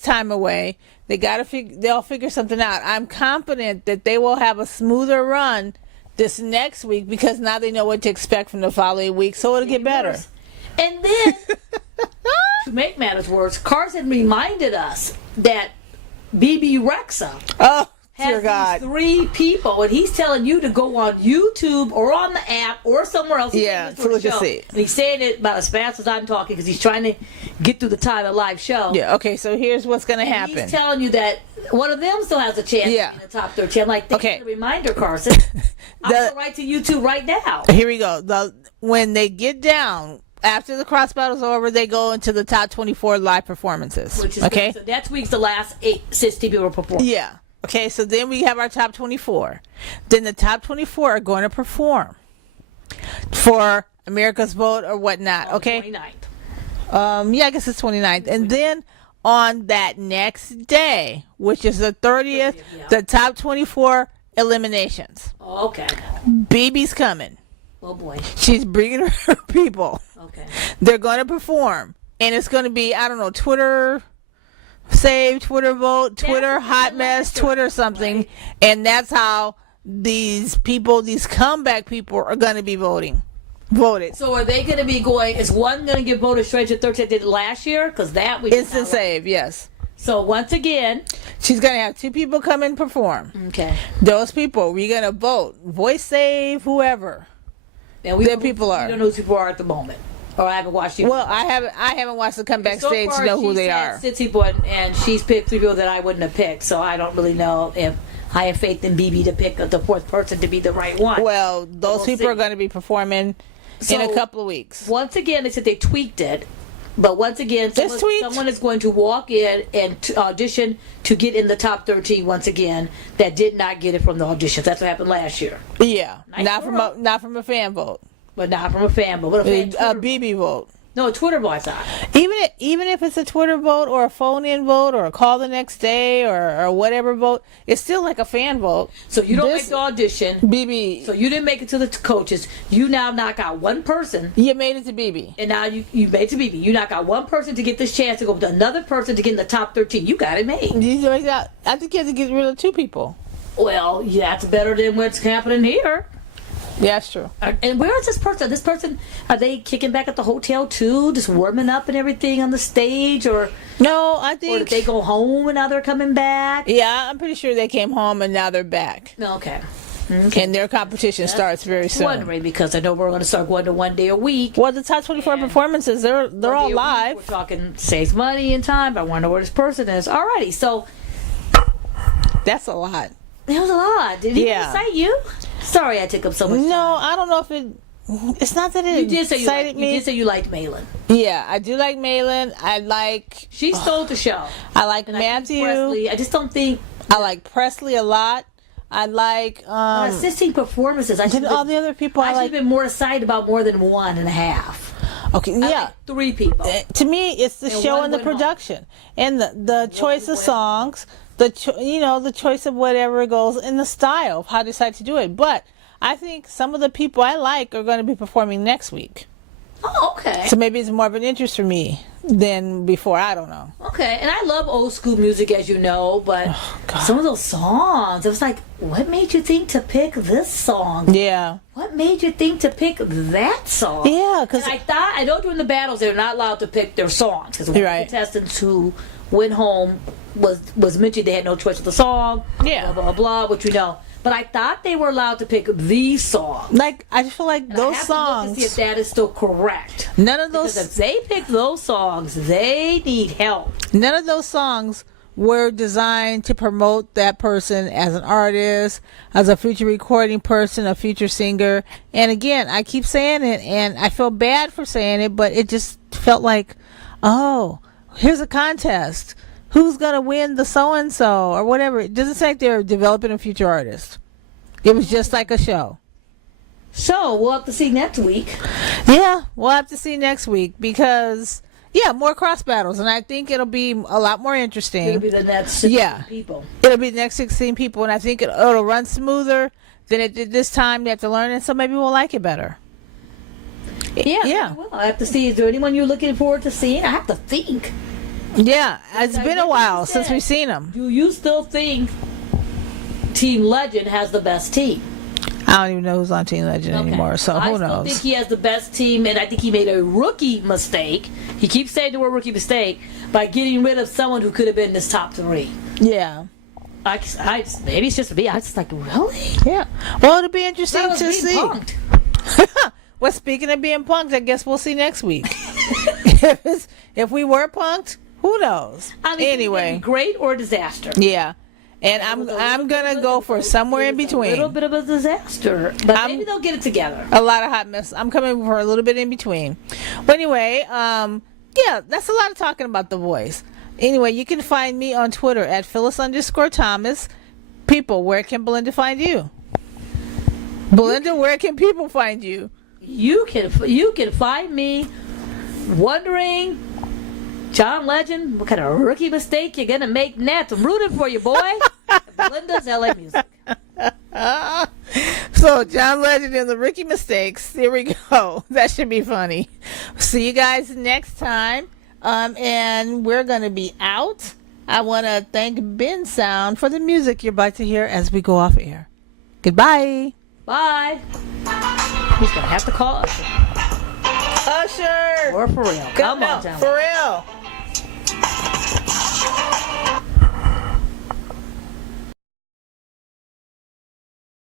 time away. They'll figure something out. I'm confident that they will have a smoother run this next week because now they know what to expect from the following week, so it'll get better. And then, to make matters worse, Carson reminded us that BB Rexa Oh, has dear God. these 3 people, and he's telling you to go on YouTube or on the app or somewhere else. He's Yeah, saying this so for let's the just show. see. And he's saying it about as fast as I'm talking because he's trying to get through the time of live show. Yeah, okay, so here's what's going to And happen. he's telling you that one of them still has a chance Yeah. in the top 13. I'm like, thanks Okay. for the reminder, Carson. I'll go right to YouTube right now. Here we go. When they get down, after the cross battle's over, they go into the top 24 live performances. Which is okay? good. So next week's the last 16 people perform. Yeah. Okay, so then we have our top 24. Then the top 24 are going to perform for America's Vote or whatnot. Okay? 29th. Yeah, I guess it's 29th. And then on that next day, which is the 30th, Yeah. the top 24 eliminations. Oh, okay. BB's coming. Oh boy. She's bringing her people. Okay. They're going to perform. And it's going to be, I don't know, Twitter save, Twitter vote, Twitter what we hot did mess, last year, Twitter something. right? And that's how these people, these comeback people are going to be voted. So are they going to be going? Is one going to get voted straight to 13 did last year? Because that we Instant save, yes. So once again, She's going to have 2 people come and perform. okay. Those people, we're going to vote. Voice save, whoever. And we Their don't- people are. We don't know who people are at the moment. Or I haven't watched it. Well, I haven't watched the comeback stage to know who they are. 6 people, and she's picked 3 people that I wouldn't have picked. So I don't really know if I have faith in BB to pick the 4th person to be the right one. Well, those We'll people see. are going to be performing in So, a couple of weeks. Once again, they said they tweaked it. But once again, It's tweaked. someone is going to walk in and audition to get in the top 13 once again that did not get it from the auditions. That's what happened last year. Yeah, Nice not girl. from a fan vote. But not from a fan, but what a fan A Twitter BB vote. No, a Twitter vote, I thought. Even if it's a Twitter vote or a phone-in vote or a call the next day or whatever vote, it's still like a fan vote. So you don't This- make the audition. BB, So you didn't make it to the coaches. You now knock out one person. you made it to BB. And now you made it to BB. You knock out one person to get this chance to go with another person to get in the top 13. You got it made. You make that. I think you have to get rid of 2 people. Well, yeah, that's better than what's happening here. Yeah, that's true. And where is this person? This person, are they kicking back at the hotel too, just warming up and everything on the stage, or No, I think. or did they go home and now they're coming back? Yeah, I'm pretty sure they came home and now they're back. Okay. And their competition starts very soon. Wondering because I know we're going to start going to 1 day a week. Well, the top 24 performances, they're One all day a week. live. We're talking saves money and time. But I want to know where this person is. Alrighty, so That's a lot. that was a lot. Did he Yeah. excite you? Sorry, I took up so much. No, I don't know if it. It's not that it You did say excited me. You did say you liked Malin. Yeah, I do like Malin. I like. She stole the show. I like And I think Matthew. Presley, I just don't think I like Presley a lot. I like assisting performances. I should all the other people I should have like. been more excited about more than 1.5. Okay, I yeah. like 3 people. To me, it's the And show one and the went home. production and the choice of songs, the choice of whatever goes in the style of how they decide to do it. But I think some of the people I like are going to be performing next week, Oh, okay. so maybe it's more of an interest for me than before. I don't know. Okay, and I love old school music, as you know, but God. some of those songs, it was like, what made you think to pick this song? Yeah, What made you think to pick that song? yeah, because And I know during the battles they're not allowed to pick their songs because one You're of the right. contestants who went home was mentioned they had no choice with the song. Yeah. blah blah blah, which we know. But I thought they were allowed to pick the song. like I just feel like And those I have to look songs. to see if that is still correct. None of Because those. if they pick those songs, they need help. None of those songs were designed to promote that person as an artist, as a future recording person, a future singer. And again, I keep saying it, and I feel bad for saying it, but it just felt like, oh, here's a contest. Who's going to win the so-and-so or whatever? It doesn't say like they're developing a future artist. It was just like a show. So we'll have to see next week. Yeah, we'll have to see next week because, yeah, more cross battles. And I think it'll be a lot more interesting. It'll be the next 16 Yeah. people. It'll be the next 16 people, and I think it'll run smoother than it did this time. They have to learn it, so maybe we'll like it better. Yeah. Well, I have to see. Is there anyone you're looking forward to seeing? I have to think. Yeah, it's Like been a what while you since said. we've seen them. Do you still think Team Legend has the best team? I don't even know who's on Team Legend anymore, so I who still knows? think he has the best team, and I think he made a rookie mistake. He keeps saying the word rookie mistake by getting rid of someone who could have been this top 3. Yeah. Maybe it's just me. I was just like, really? Yeah. Well, it'll be interesting That was to being see. punked. Well, speaking of being punked, I guess we'll see next week. If we were punked, who knows? I mean, Anyway, great or disaster. yeah. And I'm gonna go for somewhere in A little between. bit of a disaster, but I'm- maybe they'll get it together. A lot of hot mess. I'm coming for a little bit in between. But anyway, yeah, that's a lot of talking about The Voice. Anyway, you can find me on Twitter at Phyllis_Thomas. People, where can Belinda find you? Belinda, where can people find you? You can find me wondering, John Legend, what kind of rookie mistake you're gonna make next. I'm rooting for you, boy. Belinda's LA Music. So, John Legend and the rookie mistakes. Here we go. That should be funny. See you guys next time. And we're going to be out. I want to thank Ben Sound for the music you're about to hear as we go off air. Goodbye. Bye. He's gonna have to call Usher. Usher. Or for real. Come on, John. For real.